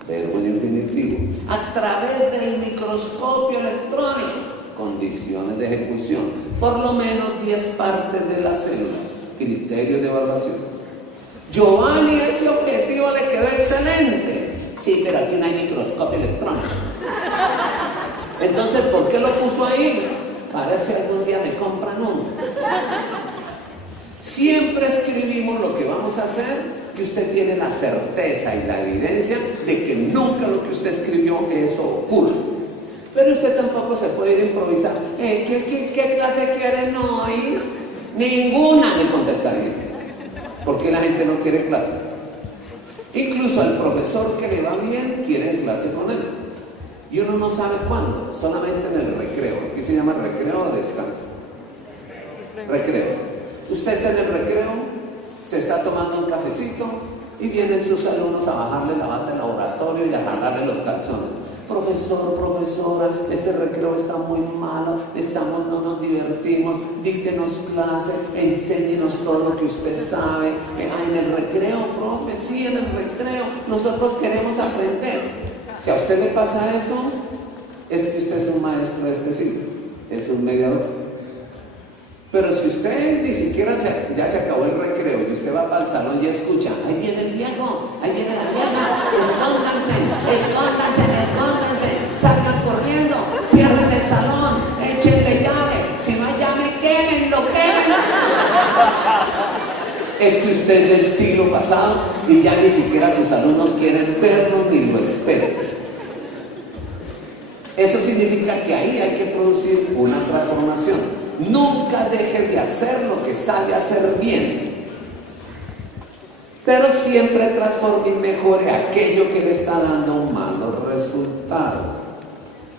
verbo en infinitivo, a través del microscopio electrónico, condiciones de ejecución, por lo menos 10 partes de la célula, criterios de evaluación. Giovanni, ese objetivo le quedó excelente. Sí, pero aquí no hay microscopio electrónico. Entonces, ¿por qué lo puso ahí? Para ver si algún día me compran uno. Siempre escribimos lo que vamos a hacer y usted tiene la certeza y la evidencia de que nunca lo que usted escribió eso ocurre. Pero usted tampoco se puede ir a improvisar. ¿Qué clase quieren hoy? Ninguna, le contestaría. Porque la gente no quiere clase. Incluso al profesor que le va bien quiere clase con él. Y uno no sabe cuándo, solamente en el recreo. ¿Qué se llama recreo o descanso? Recreo. Usted está en el recreo, se está tomando un cafecito y vienen sus alumnos a bajarle la bata del laboratorio y a jalarle los calzones. Profesor, profesora, este recreo está muy malo, no nos divertimos, díctenos clase, enséñenos todo lo que usted sabe. En el recreo, profe, sí, en el recreo, nosotros queremos aprender. Si a usted le pasa eso, es que usted es un maestro de este siglo, es un mediador. Pero si usted ni siquiera ya se acabó el recreo y usted va para el salón y escucha, ahí viene el viejo, ahí viene la vieja, escóndanse, escóndanse, escóndanse, salgan corriendo, cierren el salón, échenle llave, si no hay llave, quémenlo, quémenlo. Es que usted es del siglo pasado y ya ni siquiera sus alumnos quieren verlo ni lo esperan. Eso significa que ahí hay que producir una transformación. Nunca deje de hacer lo que sabe hacer bien, pero siempre transforme y mejore aquello que le está dando malos resultados.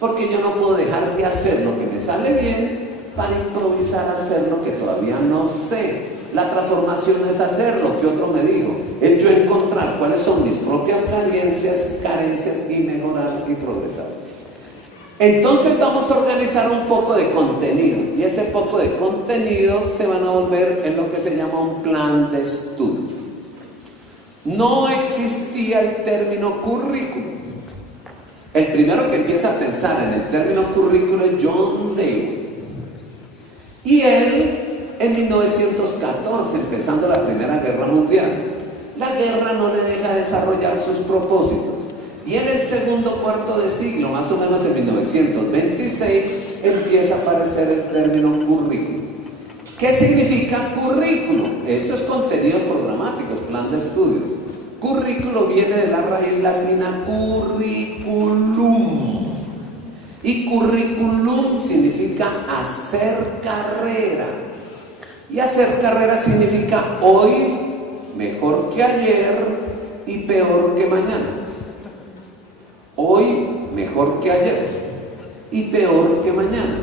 Porque yo no puedo dejar de hacer lo que me sale bien para improvisar a hacer lo que todavía no sé. La transformación no es hacer lo que otro me dijo, es yo encontrar cuáles son mis propias carencias y mejorar y progresar. Entonces vamos a organizar un poco de contenido y ese poco de contenido se van a volver en lo que se llama un plan de estudio. No existía el término currículo. El primero que empieza a pensar en el término currículo es John Dewey. Y él, en 1914, empezando la Primera Guerra Mundial, la guerra no le deja desarrollar sus propósitos. Y en el segundo cuarto de siglo, más o menos en 1926, empieza a aparecer el término currículo. ¿Qué significa currículo? Esto es contenidos programáticos, plan de estudios. Currículo viene de la raíz latina curriculum. Y curriculum significa hacer carrera. Y hacer carrera significa hoy mejor que ayer y peor que mañana. Hoy mejor que ayer y peor que mañana.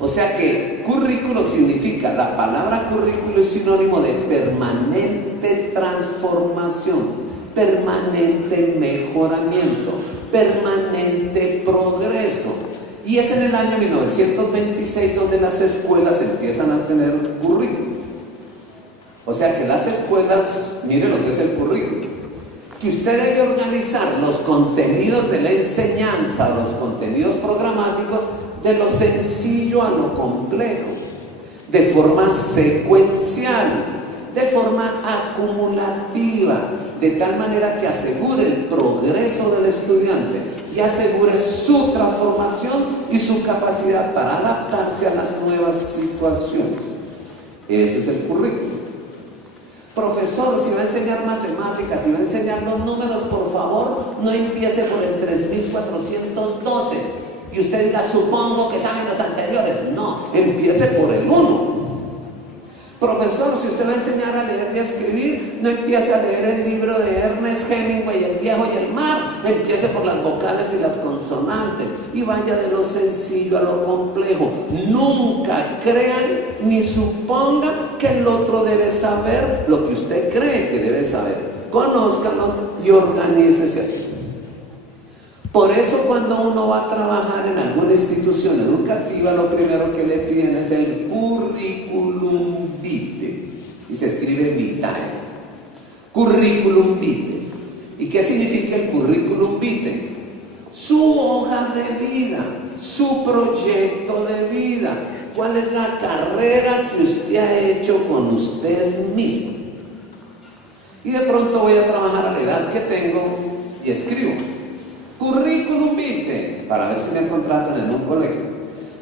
O sea que currículo significa, la palabra currículo es sinónimo de permanente transformación, permanente mejoramiento, permanente progreso. Y es en el año 1926 donde las escuelas empiezan a tener currículo. O sea que las escuelas, mire lo que es el currículo. Que usted debe organizar los contenidos de la enseñanza, los contenidos programáticos, de lo sencillo a lo complejo, de forma secuencial, de forma acumulativa, de tal manera que asegure el progreso del estudiante y asegure su transformación y su capacidad para adaptarse a las nuevas situaciones. Ese es el currículo. Profesor, si va a enseñar matemáticas, si va a enseñar los números, por favor, no empiece por el 3412. Y usted diga, supongo que saben los anteriores. No, empiece por el 1. Profesor, si usted va a enseñar a leer y a escribir, no empiece a leer el libro de Ernest Hemingway, El viejo y el mar. Empiece por las vocales y las consonantes y vaya de lo sencillo a lo complejo. Nunca crean ni supongan que el otro debe saber lo que usted cree que debe saber. Conózcanos y organícese así. Por eso cuando uno va a trabajar en alguna institución educativa, lo primero que le piden es el curriculum vitae, y se escribe vitae. Curriculum vitae. ¿Y qué significa el curriculum vitae? Su hoja de vida, su proyecto de vida. ¿Cuál es la carrera que usted ha hecho con usted mismo? Y de pronto voy a trabajar a la edad que tengo y escribo currículum vitae, para ver si me contratan en un colegio.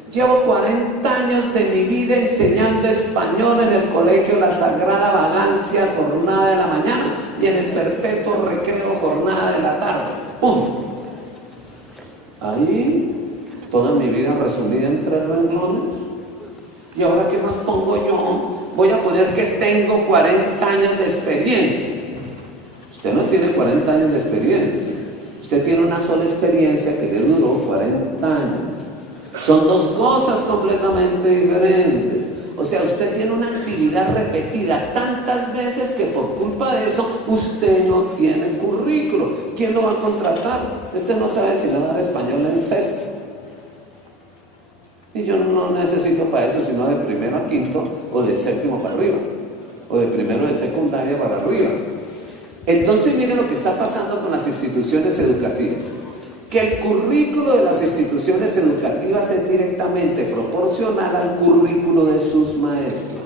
Llevo 40 años de mi vida enseñando español en el colegio La Sagrada Vagancia, jornada de la mañana, y en el perpetuo recreo, jornada de la tarde. Punto. Ahí, toda mi vida resumida en 3 renglones. ¿Y ahora qué más pongo yo? Voy a poner que tengo 40 años de experiencia. Usted no tiene 40 años de experiencia. Usted tiene una sola experiencia que le duró 40 años. Son 2 cosas completamente diferentes. O sea, usted tiene una actividad repetida tantas veces que por culpa de eso usted no tiene currículo. ¿Quién lo va a contratar? Este no sabe si le va a dar español en sexto. Y yo no necesito para eso sino de primero a quinto o de séptimo para arriba, o de primero de secundaria para arriba. Entonces miren lo que está pasando con las instituciones educativas, que el currículo de las instituciones educativas es directamente proporcional al currículo de sus maestros.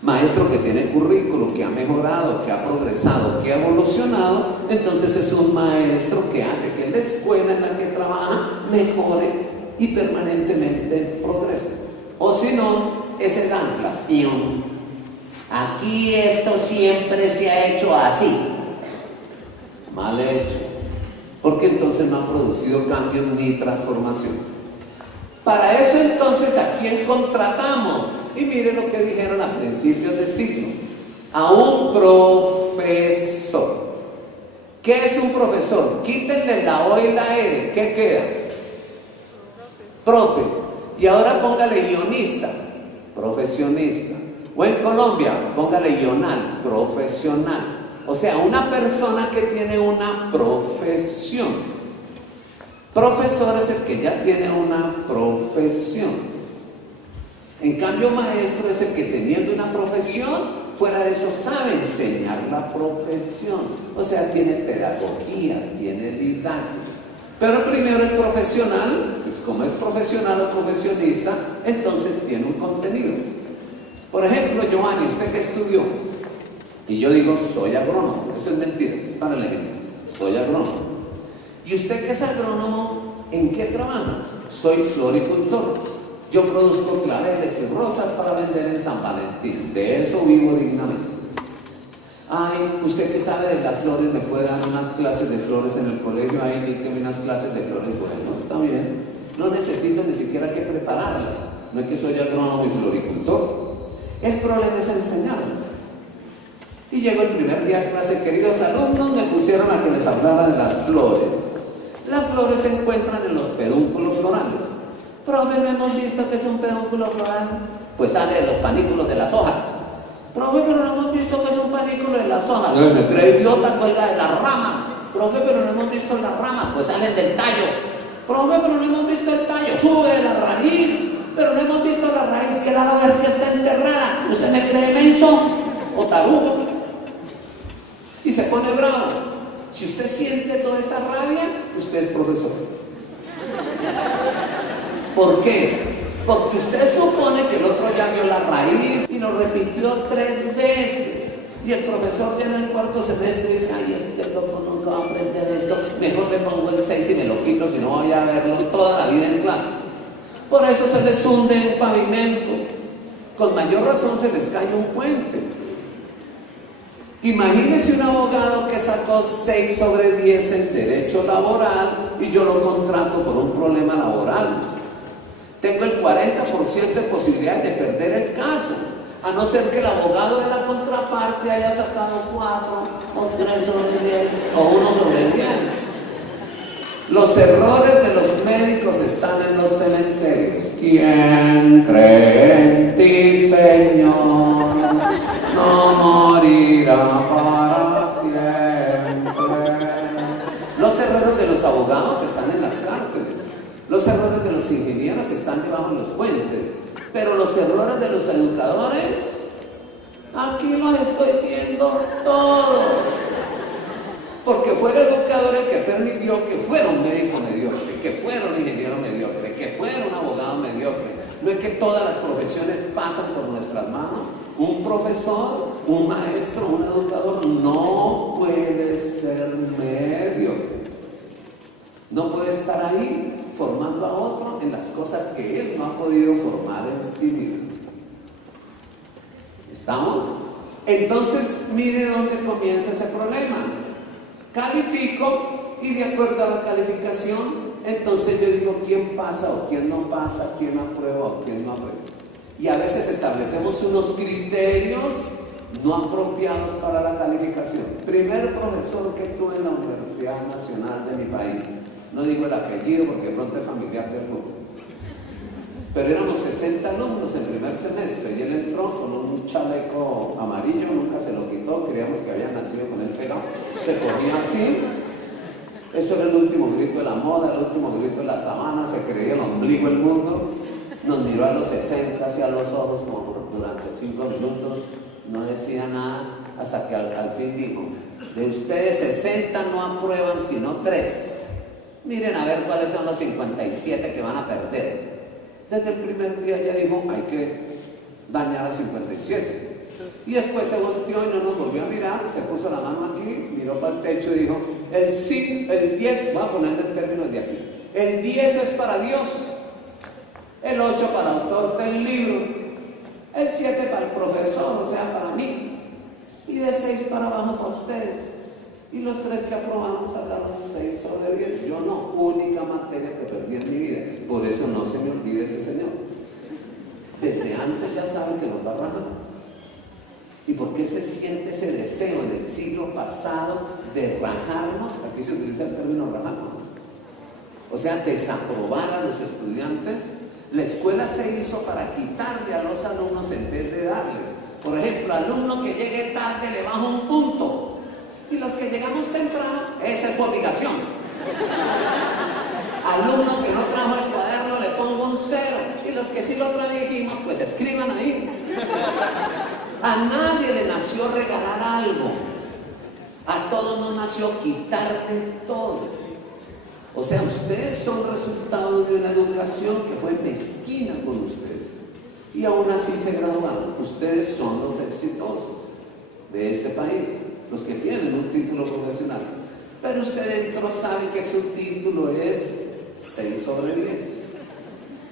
Maestro que tiene currículo, que ha mejorado, que ha progresado, que ha evolucionado, entonces es un maestro que hace que la escuela en la que trabaja mejore y permanentemente progrese. O si no, es el ancla. Aquí esto siempre se ha hecho así. Mal hecho, porque entonces no ha producido cambios ni transformación. Para eso entonces, ¿a quién contratamos? Y miren lo que dijeron a principios del siglo: a un profesor. ¿Qué es un profesor? Quítenle la O y la R, ¿qué queda? Profes. Y ahora póngale guionista, profesionista. O en Colombia, póngale guional, profesional. O sea, una persona que tiene una profesión. Profesor es el que ya tiene una profesión. En cambio, maestro es el que teniendo una profesión, fuera de eso sabe enseñar la profesión. O sea, tiene pedagogía, tiene didáctica. Pero primero el profesional, pues como es profesional o profesionista, entonces tiene un contenido. Por ejemplo, Giovanni, ¿usted qué estudió? Y yo digo, soy agrónomo. Eso es mentira, es para el ejemplo. Soy agrónomo. ¿Y usted que es agrónomo, en qué trabaja? Soy floricultor. Yo produzco claveles y rosas para vender en San Valentín. De eso vivo dignamente. Ay, usted que sabe de las flores, me puede dar unas clases de flores en el colegio. Ahí dígame unas clases de flores. Bueno, está bien. No necesito ni siquiera que prepararlas. No es que soy agrónomo y floricultor. El problema es enseñarlas. Y llegó el primer día de clase, queridos alumnos, me pusieron a que les hablara de las flores. Las flores se encuentran en los pedúnculos florales. Profe, no hemos visto que es un pedúnculo floral. Pues sale de los panículos de las hojas. Profe, pero no hemos visto que es un panículo de las hojas. No, me cree idiota, cuelga de las ramas. Profe, pero no hemos visto las ramas, pues salen del tallo. Profe, pero no hemos visto el tallo, sube de la raíz. Pero no hemos visto la raíz, que la va a ver si está enterrada. ¿Usted me cree menso o tarugo? Y se pone bravo. Si usted siente toda esa rabia, usted es profesor. ¿Por qué? Porque usted supone que el otro ya vio la raíz y lo repitió 3 veces. Y el profesor ya en el cuarto semestre dice, ay, este loco nunca va a aprender esto, mejor le pongo el 6 y me lo quito, si no voy a verlo toda la vida en clase. Por eso se les hunde un pavimento. Con mayor razón se les cae un puente. Imagínese un abogado que sacó 6 sobre 10 en derecho laboral y yo lo contrato por un problema laboral. Tengo el 40% de posibilidad de perder el caso, a no ser que el abogado de la contraparte haya sacado 4 o 3 sobre 10 o 1 sobre 10. Los errores de los médicos están en los cementerios. ¿Quién cree en ti, Señor? No morirá para siempre. Los errores de los abogados están en las cárceles. Los errores de los ingenieros están debajo de los puentes. Pero los errores de los educadores, aquí los estoy viendo todos. Porque fue el educador el que permitió que fuera un médico mediocre, que fuera un ingeniero mediocre, que fuera un abogado mediocre. No es que todas las profesiones pasan por nuestras manos. Un profesor, un maestro, un educador no puede ser mediocre. No puede estar ahí formando a otro en las cosas que él no ha podido formar en sí mismo. ¿Estamos? Entonces, mire dónde comienza ese problema. Califico y de acuerdo a la calificación, entonces yo digo quién pasa o quién no pasa, quién aprueba o quién no aprueba. Y a veces establecemos unos criterios no apropiados para la calificación. Primer profesor que tuve en la Universidad Nacional de mi país, no digo el apellido porque de pronto es familiar de alguno, pero éramos 60 alumnos en primer semestre y él entró con un chaleco amarillo, nunca se lo quitó, creíamos que había nacido con él pegado, se ponía así, eso era el último grito de la moda, el último grito de la sabana, se creía el ombligo del mundo, nos miró a los 60 hacia los ojos como durante 5 minutos, no decía nada, hasta que al fin dijo, de ustedes 60 no aprueban sino 3, miren a ver cuáles son los 57 que van a perder. Desde el primer día ya dijo, hay que dañar a 57. Y después se volteó y no nos volvió a mirar, se puso la mano aquí, miró para el techo y dijo, el 10, voy a ponerle en términos de aquí, el 10 es para Dios, el 8 para el autor del libro, el 7 para el profesor, o sea, para mí, y de 6 para abajo para ustedes. Y los 3 que aprobamos sacaron 6 sobre 10. Yo no, única materia que perdí en mi vida. Por eso no se me olvide ese señor. Desde antes ya saben que nos va a rajar. ¿Y por qué se siente ese deseo en el siglo pasado de rajarnos? Aquí se utiliza el término rajarnos. O sea, desaprobar a los estudiantes. La escuela se hizo para quitarle a los alumnos en vez de darles. Por ejemplo, alumno que llegue tarde le baja un punto. Y los que llegamos temprano, esa es su obligación. Alumno que no trajo el cuaderno, le pongo un 0. Y los que sí lo trajimos, pues escriban ahí. A nadie le nació regalar algo. A todos nos nació quitarte todo. O sea, ustedes son resultado de una educación que fue mezquina con ustedes. Y aún así se graduaron. Ustedes son los exitosos de este país. Los que tienen un título profesional, pero usted dentro sabe que su título es 6 sobre 10,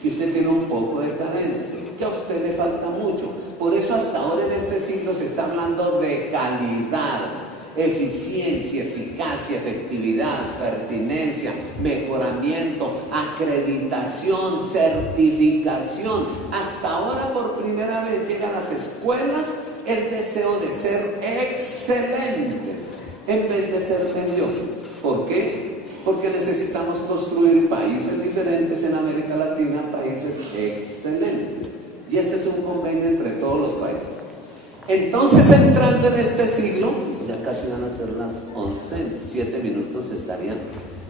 que usted tiene un poco de carencia, que a usted le falta mucho. Por eso hasta ahora en este siglo se está hablando de calidad, eficiencia, eficacia, efectividad, pertinencia, mejoramiento, acreditación, certificación. Hasta ahora por primera vez llega a las escuelas el deseo de ser excelentes en vez de ser mediocres. ¿Por qué? Porque necesitamos construir países diferentes en América Latina, países excelentes. Y este es un convenio entre todos los países. Entonces, entrando en este siglo, ya casi van a ser las 11, en 7 minutos estarían.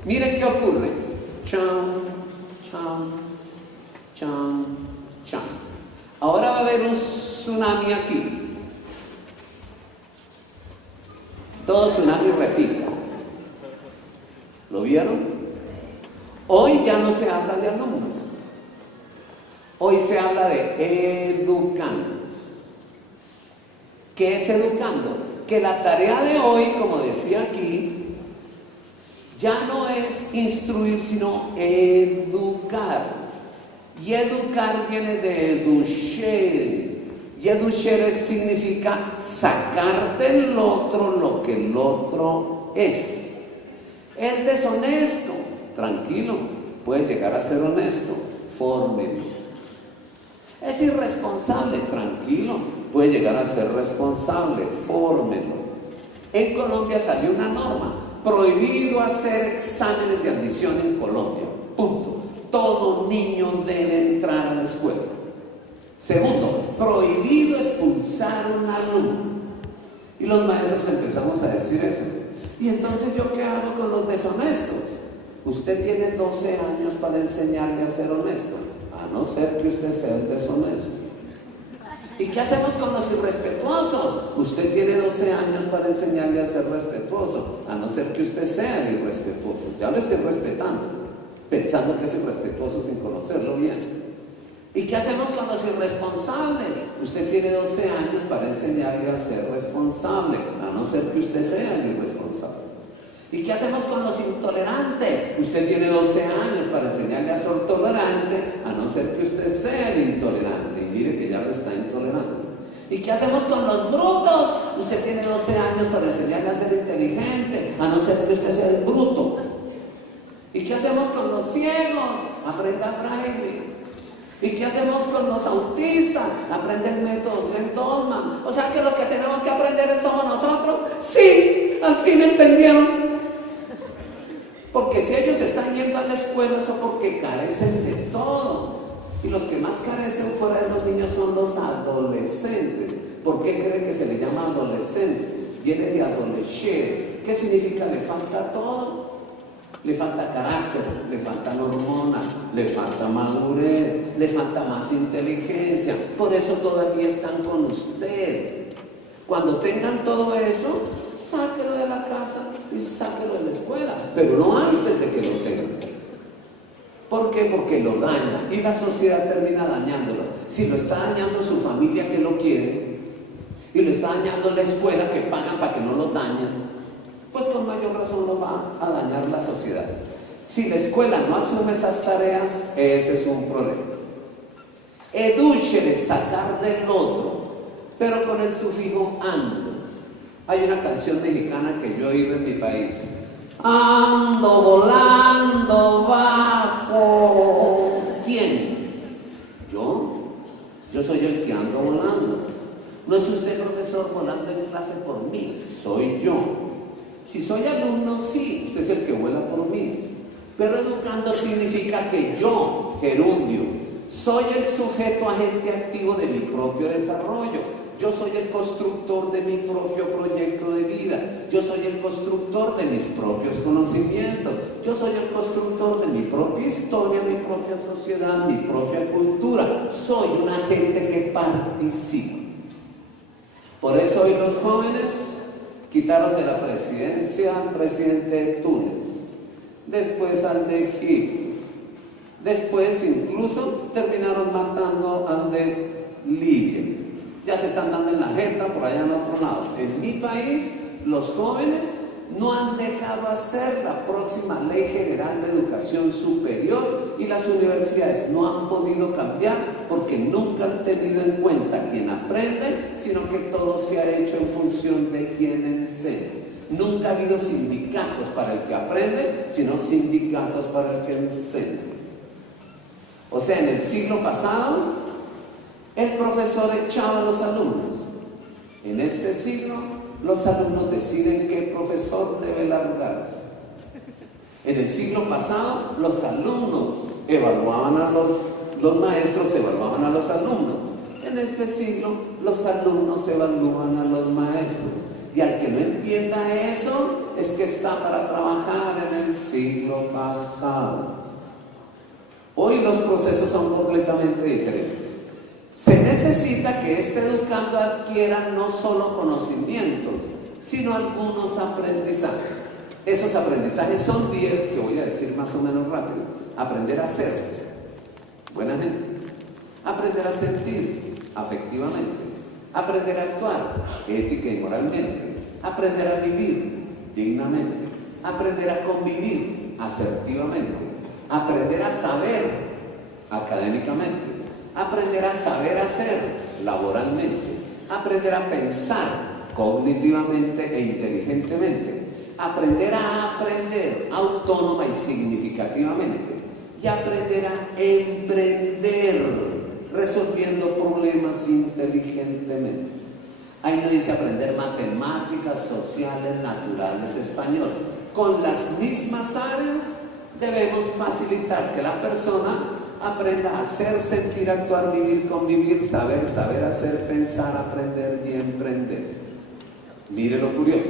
Miren qué ocurre. Cham, cham, cham, cham. Ahora va a haber un tsunami aquí. Todo tsunami repica. ¿Lo vieron? Hoy ya no se habla de alumnos. Hoy se habla de educando. ¿Qué es educando? Que la tarea de hoy, como decía aquí, ya no es instruir, sino educar. Y educar viene de educere. Y educere significa sacar del otro lo que el otro es. Es deshonesto, tranquilo, puede llegar a ser honesto, fórmelo. Es irresponsable, tranquilo, puede llegar a ser responsable, fórmelo. En Colombia salió una norma, prohibido hacer exámenes de admisión en Colombia, punto. Todo niño debe entrar a la escuela. Segundo, prohibido expulsar a un alumno. Y los maestros empezamos a decir eso. ¿Y entonces yo qué hago con los deshonestos? Usted tiene 12 años para enseñarle a ser honesto, a no ser que usted sea el deshonesto. ¿Y qué hacemos con los irrespetuosos? Usted tiene 12 años para enseñarle a ser respetuoso, a no ser que usted sea el irrespetuoso. Ya lo estoy respetando, pensando que es irrespetuoso sin conocerlo bien. ¿Y qué hacemos con los irresponsables? Usted tiene 12 años para enseñarle a ser responsable, a no ser que usted sea el irresponsable. ¿Y qué hacemos con los intolerantes? Usted tiene 12 años para enseñarle a ser tolerante, a no ser que usted sea el intolerante. Y mire que ya lo está intolerando. ¿Y qué hacemos con los brutos? Usted tiene 12 años para enseñarle a ser inteligente, a no ser que usted sea el bruto. ¿Y qué hacemos con los ciegos? Aprenda braille. ¿Y qué hacemos con los autistas? Aprende el método Glenn Goldman. O sea que los que tenemos que aprender somos nosotros. Sí, al fin entendieron. Porque si ellos están yendo a la escuela, eso porque carecen de todo. Y los que más carecen fuera de los niños son los adolescentes. ¿Por qué creen que se le llama adolescentes? Viene de adolescere. ¿Qué significa? Le falta todo. Le falta carácter, le faltan hormonas, le falta madurez, le falta más inteligencia. Por eso todavía están con usted. Cuando tengan todo eso, sáquelo de la casa y sáquelo de la escuela, pero no antes de que lo tengan. ¿Por qué? Porque lo daña y la sociedad termina dañándolo. Si lo está dañando su familia que lo quiere y lo está dañando la escuela que pagan para que no lo dañen, pues con mayor razón lo va a dañar la sociedad. Si la escuela no asume esas tareas, ese es un problema. Educere, sacar del otro, pero con el sufijo ando. Hay una canción mexicana que yo he oído en mi país. Ando volando bajo. ¿Quién? ¿Yo? Yo soy el que ando volando. No es usted, profesor, volando en clase por mí, soy yo. Si soy alumno, sí, usted es el que vuela por mí. Pero educando significa que yo, gerundio, soy el sujeto agente activo de mi propio desarrollo. Yo soy el constructor de mi propio proyecto de vida. Yo soy el constructor de mis propios conocimientos. Yo soy el constructor de mi propia historia, mi propia sociedad, mi propia cultura. Soy un agente que participa. Por eso hoy los jóvenes quitaron de la presidencia al presidente de Túnez, después al de Egipto, después incluso terminaron matando al de Libia. Ya se están dando en la jeta por allá en otro lado. En mi país, los jóvenes no han dejado hacer la próxima Ley General de Educación Superior y las universidades no han podido cambiar porque nunca han tenido en cuenta quien aprende, sino que todo se ha hecho en función de quien enseña. Nunca ha habido sindicatos para el que aprende, sino sindicatos para el que enseña. O sea, en el siglo pasado, el profesor echaba a los alumnos. En este siglo, los alumnos deciden qué profesor debe largarse. En el siglo pasado, los alumnos evaluaban a los maestros evaluaban a los alumnos. En este siglo, los alumnos evalúan a los maestros. Y al que no entienda eso, es que está para trabajar en el siglo pasado. Hoy los procesos son completamente diferentes. Se necesita que este educando adquiera no solo conocimientos, sino algunos aprendizajes. Esos aprendizajes son 10 que voy a decir más o menos rápido. Aprender a ser buena gente, aprender a sentir afectivamente, aprender a actuar ética y moralmente, aprender a vivir dignamente, aprender a convivir asertivamente, aprender a saber académicamente, aprender a saber hacer laboralmente, aprender a pensar cognitivamente e inteligentemente, aprender a aprender autónoma y significativamente, y aprender a emprender resolviendo problemas inteligentemente. Ahí no dice aprender matemáticas, sociales, naturales, español. Con las mismas áreas debemos facilitar que la persona aprenda a hacer, sentir, actuar, vivir, convivir, saber hacer, pensar, aprender y emprender. Mire lo curioso.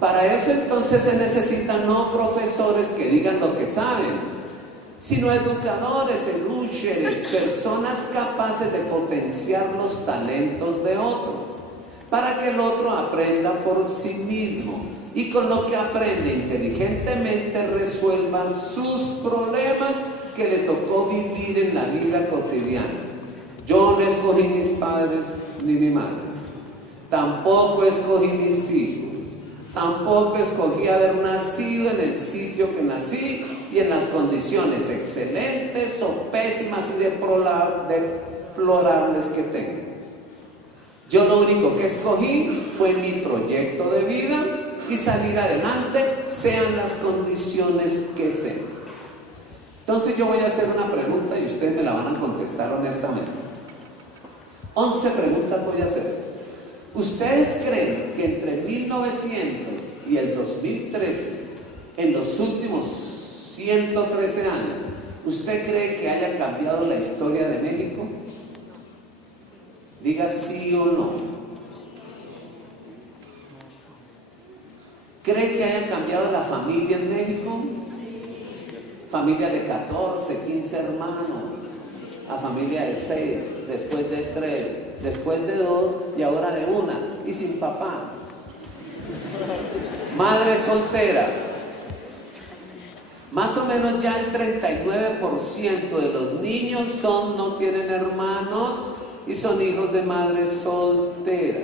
Para eso entonces se necesitan no profesores que digan lo que saben, sino educadores, elúcheres, personas capaces de potenciar los talentos de otro, para que el otro aprenda por sí mismo y con lo que aprende inteligentemente resuelva sus problemas que le tocó vivir en la vida cotidiana. Yo no escogí mis padres ni mi madre, tampoco escogí mis hijos, tampoco escogí haber nacido en el sitio que nací y en las condiciones excelentes o pésimas y deplorables que tengo. Yo lo único que escogí fue mi proyecto de vida y salir adelante, sean las condiciones que sean. Entonces yo voy a hacer una pregunta y ustedes me la van a contestar honestamente. 11 preguntas voy a hacer. ¿Ustedes creen que entre 1900 y el 2013, en los últimos 113 años, usted cree que haya cambiado la historia de México? Diga sí o no. ¿Cree que haya cambiado la familia en México? Familia de 14, 15 hermanos, a familia de 6, después de 3, después de 2 y ahora de 1 y sin papá. Madre soltera. Más o menos ya el 39% de los niños no tienen hermanos y son hijos de madre soltera.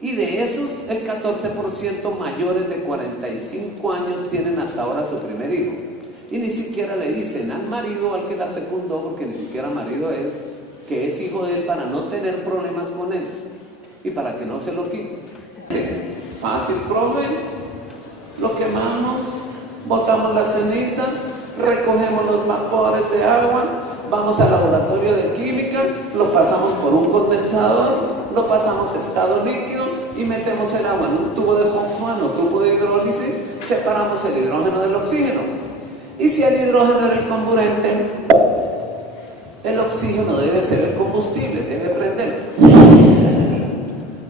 Y de esos, el 14% mayores de 45 años tienen hasta ahora su primer hijo. Y ni siquiera le dicen al marido, al que la fecundó, porque ni siquiera marido es, que es hijo de él para no tener problemas con él y para que no se lo quite. Fácil, profe. Lo quemamos, botamos las cenizas, recogemos los vapores de agua, vamos al laboratorio de química, lo pasamos por un condensador, lo pasamos a estado líquido y metemos el agua en un tubo de Hoffmann o tubo de hidrólisis, separamos el hidrógeno del oxígeno. Y si el hidrógeno era el comburente, el oxígeno debe ser el combustible, debe prender.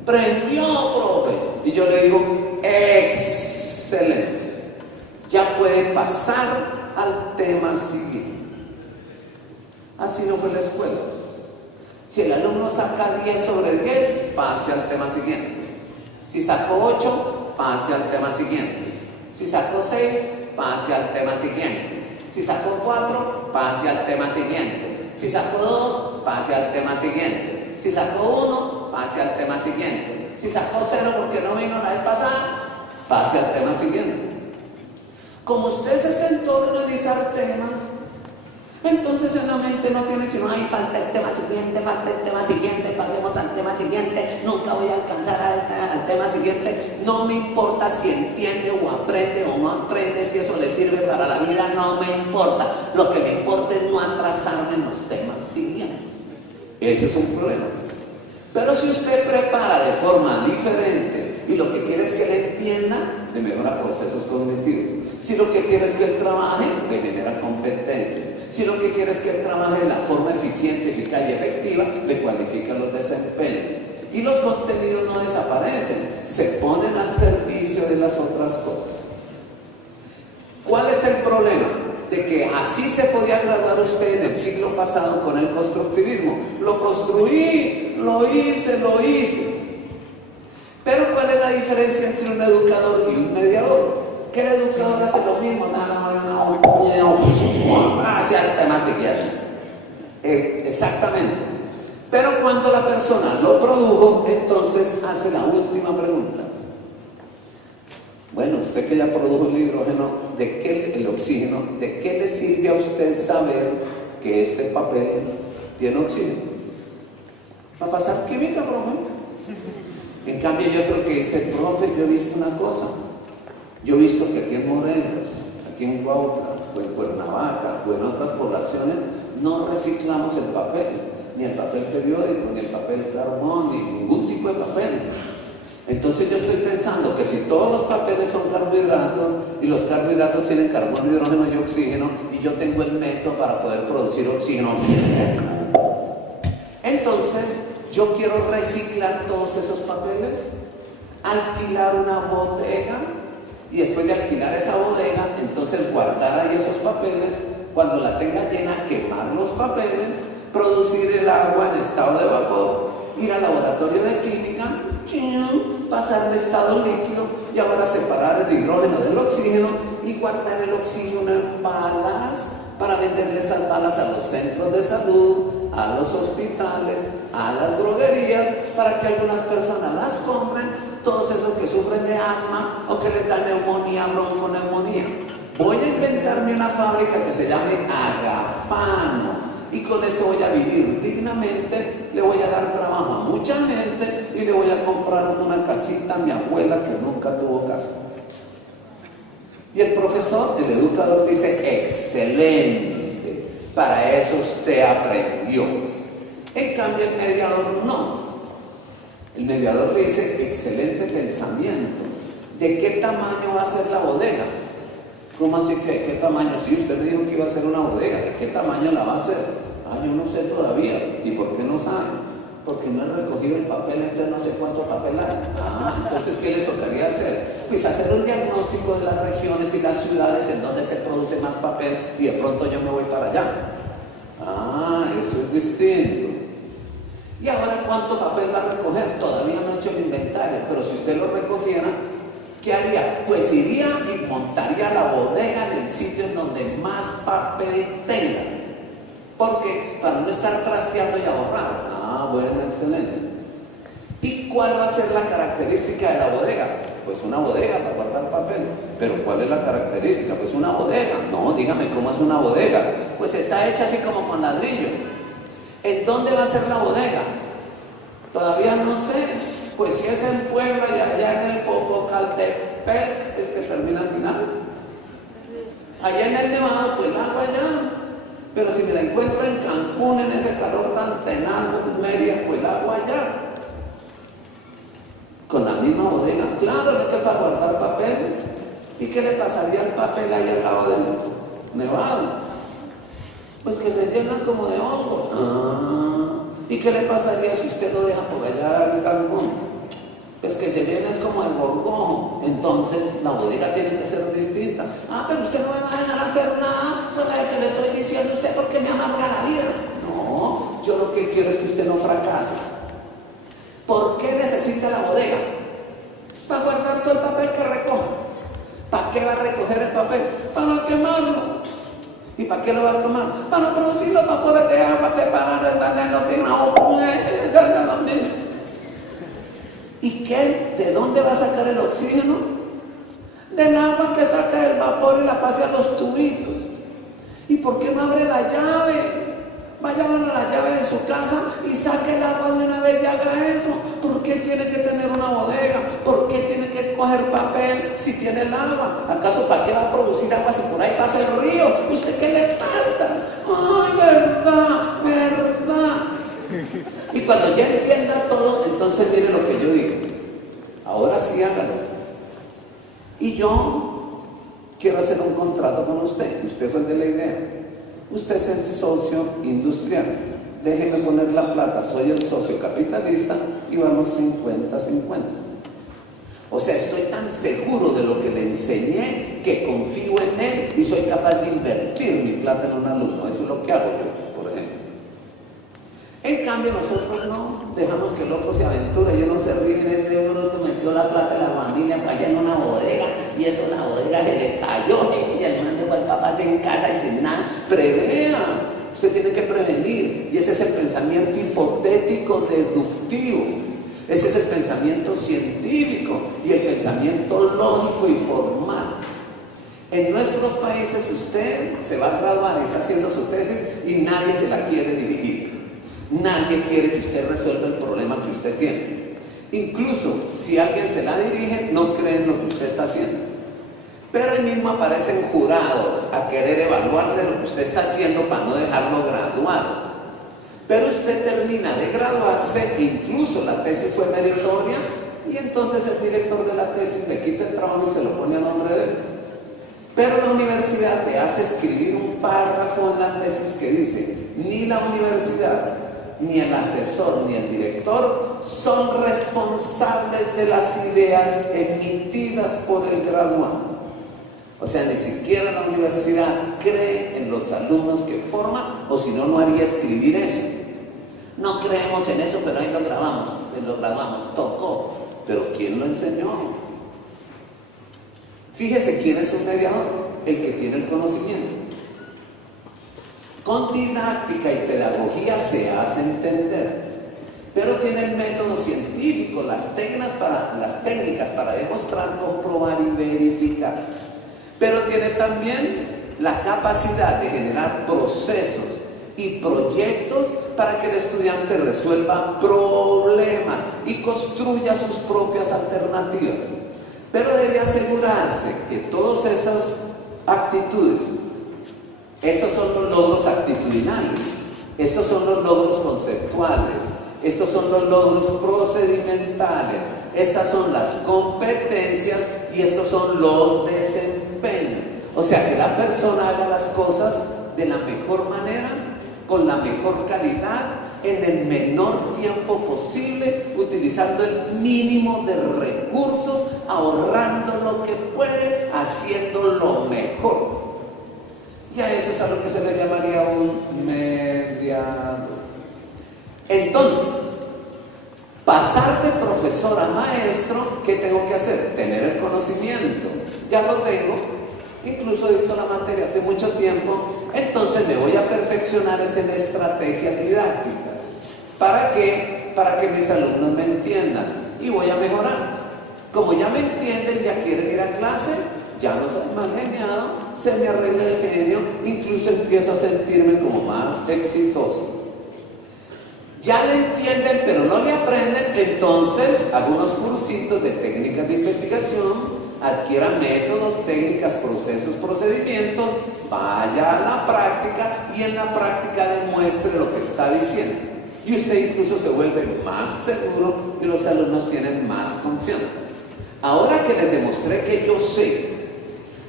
Prendió, profe. Y yo le digo, excelente. Ya puede pasar al tema siguiente. Así no fue la escuela. Si el alumno saca 10 sobre 10, pase al tema siguiente. Si sacó 8, pase al tema siguiente. Si sacó 6, pase al tema siguiente. Si sacó 4, pase al tema siguiente. Si sacó 2, pase al tema siguiente. Si sacó 1, pase al tema siguiente. Si sacó 0 porque no vino la vez pasada, pase al tema siguiente. Como usted se sentó a organizar temas, entonces en la mente no tiene sino, ay, falta el tema siguiente, pasemos al tema siguiente, nunca voy a alcanzar al tema siguiente. No me importa si entiende o aprende o no aprende, si eso le sirve para la vida, no me importa. Lo que me importa es no atrasarme en los temas siguientes. Ese es un problema. Pero si usted prepara de forma diferente y lo que quiere es que le entienda, le mejora procesos cognitivos. Si lo que quiere es que él trabaje, le genera competencia. Si lo que quiere es que él trabaje de la forma eficiente, eficaz y efectiva, le cualifica los desempeños. Y los contenidos no desaparecen, se ponen al servicio de las otras cosas. ¿Cuál es el problema? De que así se podía graduar usted en el siglo pasado con el constructivismo. Lo construí, lo hice. Pero ¿cuál es la diferencia entre un educador y un mediador? Que el educador hace lo mismo, hacia el tema siguiente. Exactamente. Pero cuando la persona lo produjo, entonces hace la última pregunta. Bueno, usted que ya produjo el hidrógeno, el oxígeno, ¿de qué le sirve a usted saber que este papel tiene oxígeno? para pasar química, profe. En cambio hay otro que dice, profe, yo he visto una cosa. Yo he visto que aquí en Morelos, aquí en Huautla, o en Cuernavaca, o en otras poblaciones, no reciclamos el papel, ni el papel periódico, ni el papel carbón, ni ningún tipo de papel. Entonces yo estoy pensando que si todos los papeles son carbohidratos, y los carbohidratos tienen carbono, hidrógeno y oxígeno, y yo tengo el método para poder producir oxígeno, entonces yo quiero reciclar todos esos papeles, alquilar una bodega, y después de alquilar esa bodega, entonces guardar ahí esos papeles, cuando la tenga llena, quemar los papeles, producir el agua en estado de vapor, ir al laboratorio de química, pasar el estado líquido y ahora separar el hidrógeno del oxígeno y guardar el oxígeno en balas para venderle esas balas a los centros de salud, a los hospitales, a las droguerías, para que algunas personas las compren, todos esos que sufren de asma o que les da neumonía, bronconeumonía. Voy a inventarme una fábrica que se llame Agafano y con eso voy a vivir dignamente, le voy a dar trabajo a mucha gente y le voy a comprar una casita a mi abuela que nunca tuvo casa. Y el profesor, el educador dice, excelente, para eso usted aprendió. En cambio el mediador no. El mediador le dice, excelente pensamiento, ¿de qué tamaño va a ser la bodega? ¿Cómo así que de qué tamaño? Si usted me dijo que iba a ser una bodega, ¿de qué tamaño la va a hacer? Yo no sé todavía. ¿Y por qué no sabe? Porque no he recogido el papel, entonces no sé cuánto papel hay. Entonces, ¿qué le tocaría hacer? Pues hacer un diagnóstico de las regiones y las ciudades en donde se produce más papel y de pronto yo me voy para allá. Eso es distinto. ¿Y ahora cuánto papel va a recoger? Todavía no he hecho el inventario, pero si usted lo recogiera, ¿qué haría? Pues iría y montaría la bodega en el sitio en donde más papel tenga. ¿Por qué? Para no estar trasteando y ahorrar. Bueno, excelente. ¿Y cuál va a ser la característica de la bodega? Pues una bodega para guardar papel. ¿Pero cuál es la característica? Pues una bodega. No, dígame cómo es una bodega. Pues está hecha así como con ladrillos. ¿En dónde va a ser la bodega? Todavía no sé. Pues si es en Puebla y allá en el Popocatépetl, es que termina al final. Allá en el Nevado, pues el agua allá. Pero si me la encuentro en Cancún, en ese calor tan tenaz, en Mérida, pues el agua allá. Con la misma bodega, claro, no es para guardar papel. ¿Y qué le pasaría al papel ahí al lado del Nevado? Pues que se llenan como de hongos. ¿Y qué le pasaría si usted lo deja por allá en Cancún? Pues que se llena es como de gorgojo. Entonces la bodega tiene que ser distinta. Pero usted no me va a dejar hacer nada fuera de que le estoy diciendo a usted porque me amarga la vida. No, yo lo que quiero es que usted no fracase. ¿Por qué necesita la bodega? Para guardar todo el papel que recoja. ¿Para qué va a recoger el papel? Para quemarlo. ¿Y para qué lo va a quemar? Para producir los vapores de agua, separar lo que los niños. ¿Y qué? ¿De dónde va a sacar el oxígeno? Del agua que saca el vapor y la pasa a los tubitos. ¿Y por qué no abre la llave? Vaya a la llave de su casa y saque el agua de una vez y haga eso. ¿Por qué tiene que tener una bodega? ¿Por qué tiene que coger papel si tiene el agua? ¿Acaso para qué va a producir agua si por ahí pasa el río? ¿Usted qué le falta? Verdad. Y cuando ya entienda todo, entonces mire lo que yo digo. Ahora sí hágalo. Y yo quiero hacer un contrato con usted. Usted fue el de la idea. Usted es el socio industrial. Déjeme poner la plata. Soy el socio capitalista y vamos 50-50. O sea, estoy tan seguro de lo que le enseñé que confío en él y soy capaz de invertir mi plata en un alumno. Eso es lo que hago yo, por ejemplo. En cambio, nosotros no dejamos que el otro se aventure. Yo no sé, ríen, ese bruto metió la plata de la familia para allá en una bodega y eso la bodega se le cayó y el man dejó al papá sin casa y sin nada. Prevea, usted tiene que prevenir. Y ese es el pensamiento hipotético deductivo. Ese es el pensamiento científico y el pensamiento lógico y formal. En nuestros países usted se va a graduar y está haciendo su tesis y nadie se la quiere dirigir. Nadie quiere que usted resuelva el problema que usted tiene. Incluso si alguien se la dirige, no creen lo que usted está haciendo. Pero ahí mismo aparecen jurados a querer evaluarle lo que usted está haciendo para no dejarlo graduar. Pero usted termina de graduarse, incluso la tesis fue meritoria, y entonces el director de la tesis le quita el trabajo y se lo pone a nombre de él. Pero la universidad le hace escribir un párrafo en la tesis que dice: ni la universidad, ni el asesor, ni el director son responsables de las ideas emitidas por el graduado. O sea, ni siquiera la universidad cree en los alumnos que forma, o si no, no haría escribir eso. No creemos en eso, pero ahí lo grabamos, tocó. Pero ¿quién lo enseñó? Fíjese quién es un mediador: el que tiene el conocimiento. Con didáctica y pedagogía se hace entender, pero tiene el método científico, las técnicas para demostrar, comprobar y verificar. Pero tiene también la capacidad de generar procesos y proyectos para que el estudiante resuelva problemas y construya sus propias alternativas. Pero debe asegurarse que todas esas actitudes, estos son los logros actitudinales, estos son los logros conceptuales, estos son los logros procedimentales, estas son las competencias y estos son los desempeños. O sea, que la persona haga las cosas de la mejor manera, con la mejor calidad, en el menor tiempo posible, utilizando el mínimo de recursos, ahorrando lo que puede, haciendo lo mejor. Y a eso es a lo que se le llamaría un mediador. Entonces, pasar de profesor a maestro, ¿qué tengo que hacer? Tener el conocimiento. Ya lo tengo, incluso dicto la materia hace mucho tiempo, entonces me voy a perfeccionar en estrategias didácticas. ¿Para qué? Para que mis alumnos me entiendan, y voy a mejorar. Como ya me entienden, ya quieren ir a clase, ya no soy mal geniado, se me arregla el genio, incluso empiezo a sentirme como más exitoso. Ya le entienden, pero no le aprenden, entonces hago unos cursitos de técnicas de investigación, adquiera métodos, técnicas, procesos, procedimientos, vaya a la práctica y en la práctica demuestre lo que está diciendo. Y usted incluso se vuelve más seguro y los alumnos tienen más confianza. Ahora que les demostré que yo sé,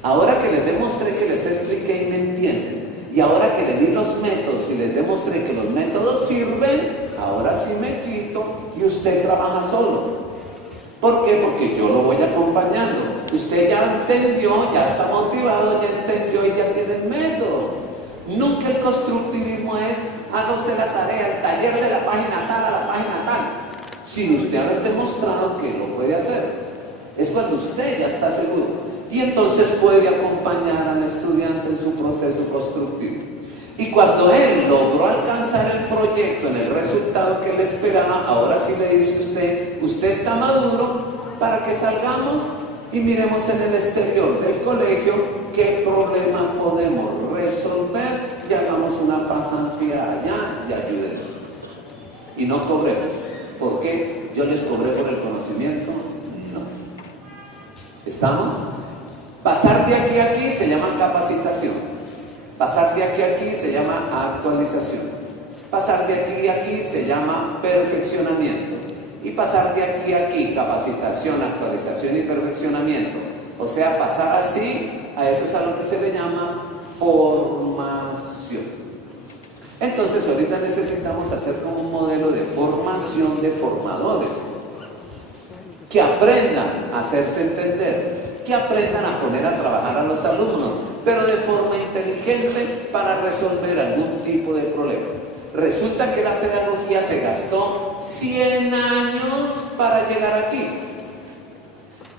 ahora que les demostré que les expliqué y me entienden, y ahora que les di los métodos y les demostré que los métodos sirven, ahora sí me quito y usted trabaja solo. ¿Por qué? Porque yo lo voy acompañando. Usted ya entendió, ya está motivado, ya entendió y ya tiene el método. Nunca el constructivismo es: haga usted la tarea, el taller de la página tal a la página tal, sin usted haber demostrado que lo puede hacer. Es cuando usted ya está seguro y entonces puede acompañar al estudiante en su proceso constructivo. Y cuando él logró alcanzar el proyecto en el resultado que él esperaba, ahora sí le dice usted está maduro para que salgamos y miremos en el exterior del colegio qué problema podemos resolver y hagamos una pasantía allá y ayudemos. Y no cobremos. ¿Por qué? ¿Yo les cobré por el conocimiento? No. ¿Estamos? Pasar de aquí a aquí se llama capacitación. Pasar de aquí a aquí se llama actualización. Pasar de aquí a aquí se llama perfeccionamiento. Y pasar de aquí a aquí, capacitación, actualización y perfeccionamiento. O sea, pasar así, a eso es a lo que se le llama formación. Entonces, ahorita necesitamos hacer como un modelo de formación de formadores. Que aprendan a hacerse entender, que aprendan a poner a trabajar a los alumnos, pero de forma inteligente para resolver algún tipo de problema. Resulta que la pedagogía se gastó 100 años para llegar aquí.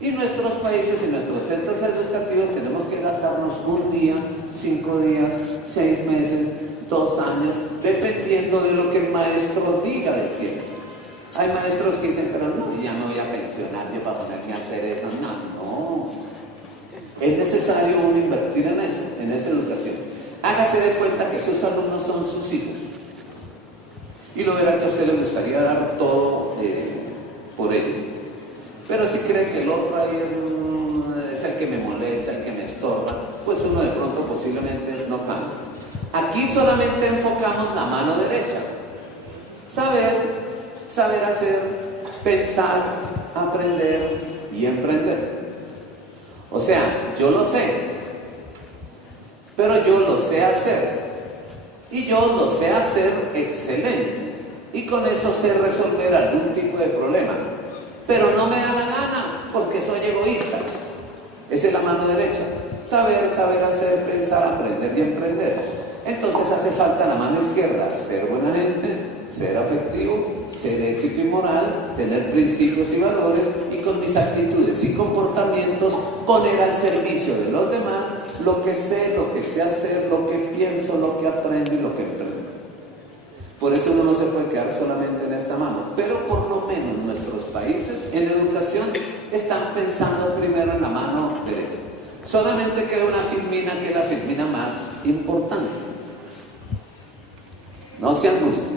Y nuestros países y nuestros centros educativos tenemos que gastarnos un día, 5 días, 6 meses, 2 años, dependiendo de lo que el maestro diga del tiempo. Hay maestros que dicen, pero no, ya me voy a pensionar yo para ponerme a hacer eso. No. Es necesario uno invertir en eso, en esa educación. Hágase de cuenta que sus alumnos son sus hijos. y lo verá que a usted le gustaría dar todo por ellos. Pero si cree que el otro ahí es el que me molesta, el que me estorba, pues uno de pronto posiblemente no cambia. Aquí solamente enfocamos la mano derecha. Saber hacer, pensar, aprender y emprender. O sea, yo lo sé, pero yo lo sé hacer. Y yo lo sé hacer excelente. Y con eso sé resolver algún tipo de problema. Pero no me da la gana, porque soy egoísta. Esa es la mano derecha. Saber hacer, pensar, aprender y emprender. Entonces hace falta la mano izquierda, ser buena gente, ser afectivo, ser ético y moral, tener principios y valores, y con mis actitudes y comportamientos poner al servicio de los demás lo que sé hacer, lo que pienso, lo que aprendo y lo que emprendo. Por eso uno no se puede quedar solamente en esta mano, pero por lo menos nuestros países en educación están pensando primero en la mano derecha. Solamente queda una filmina, que es la filmina más importante. No se angustien.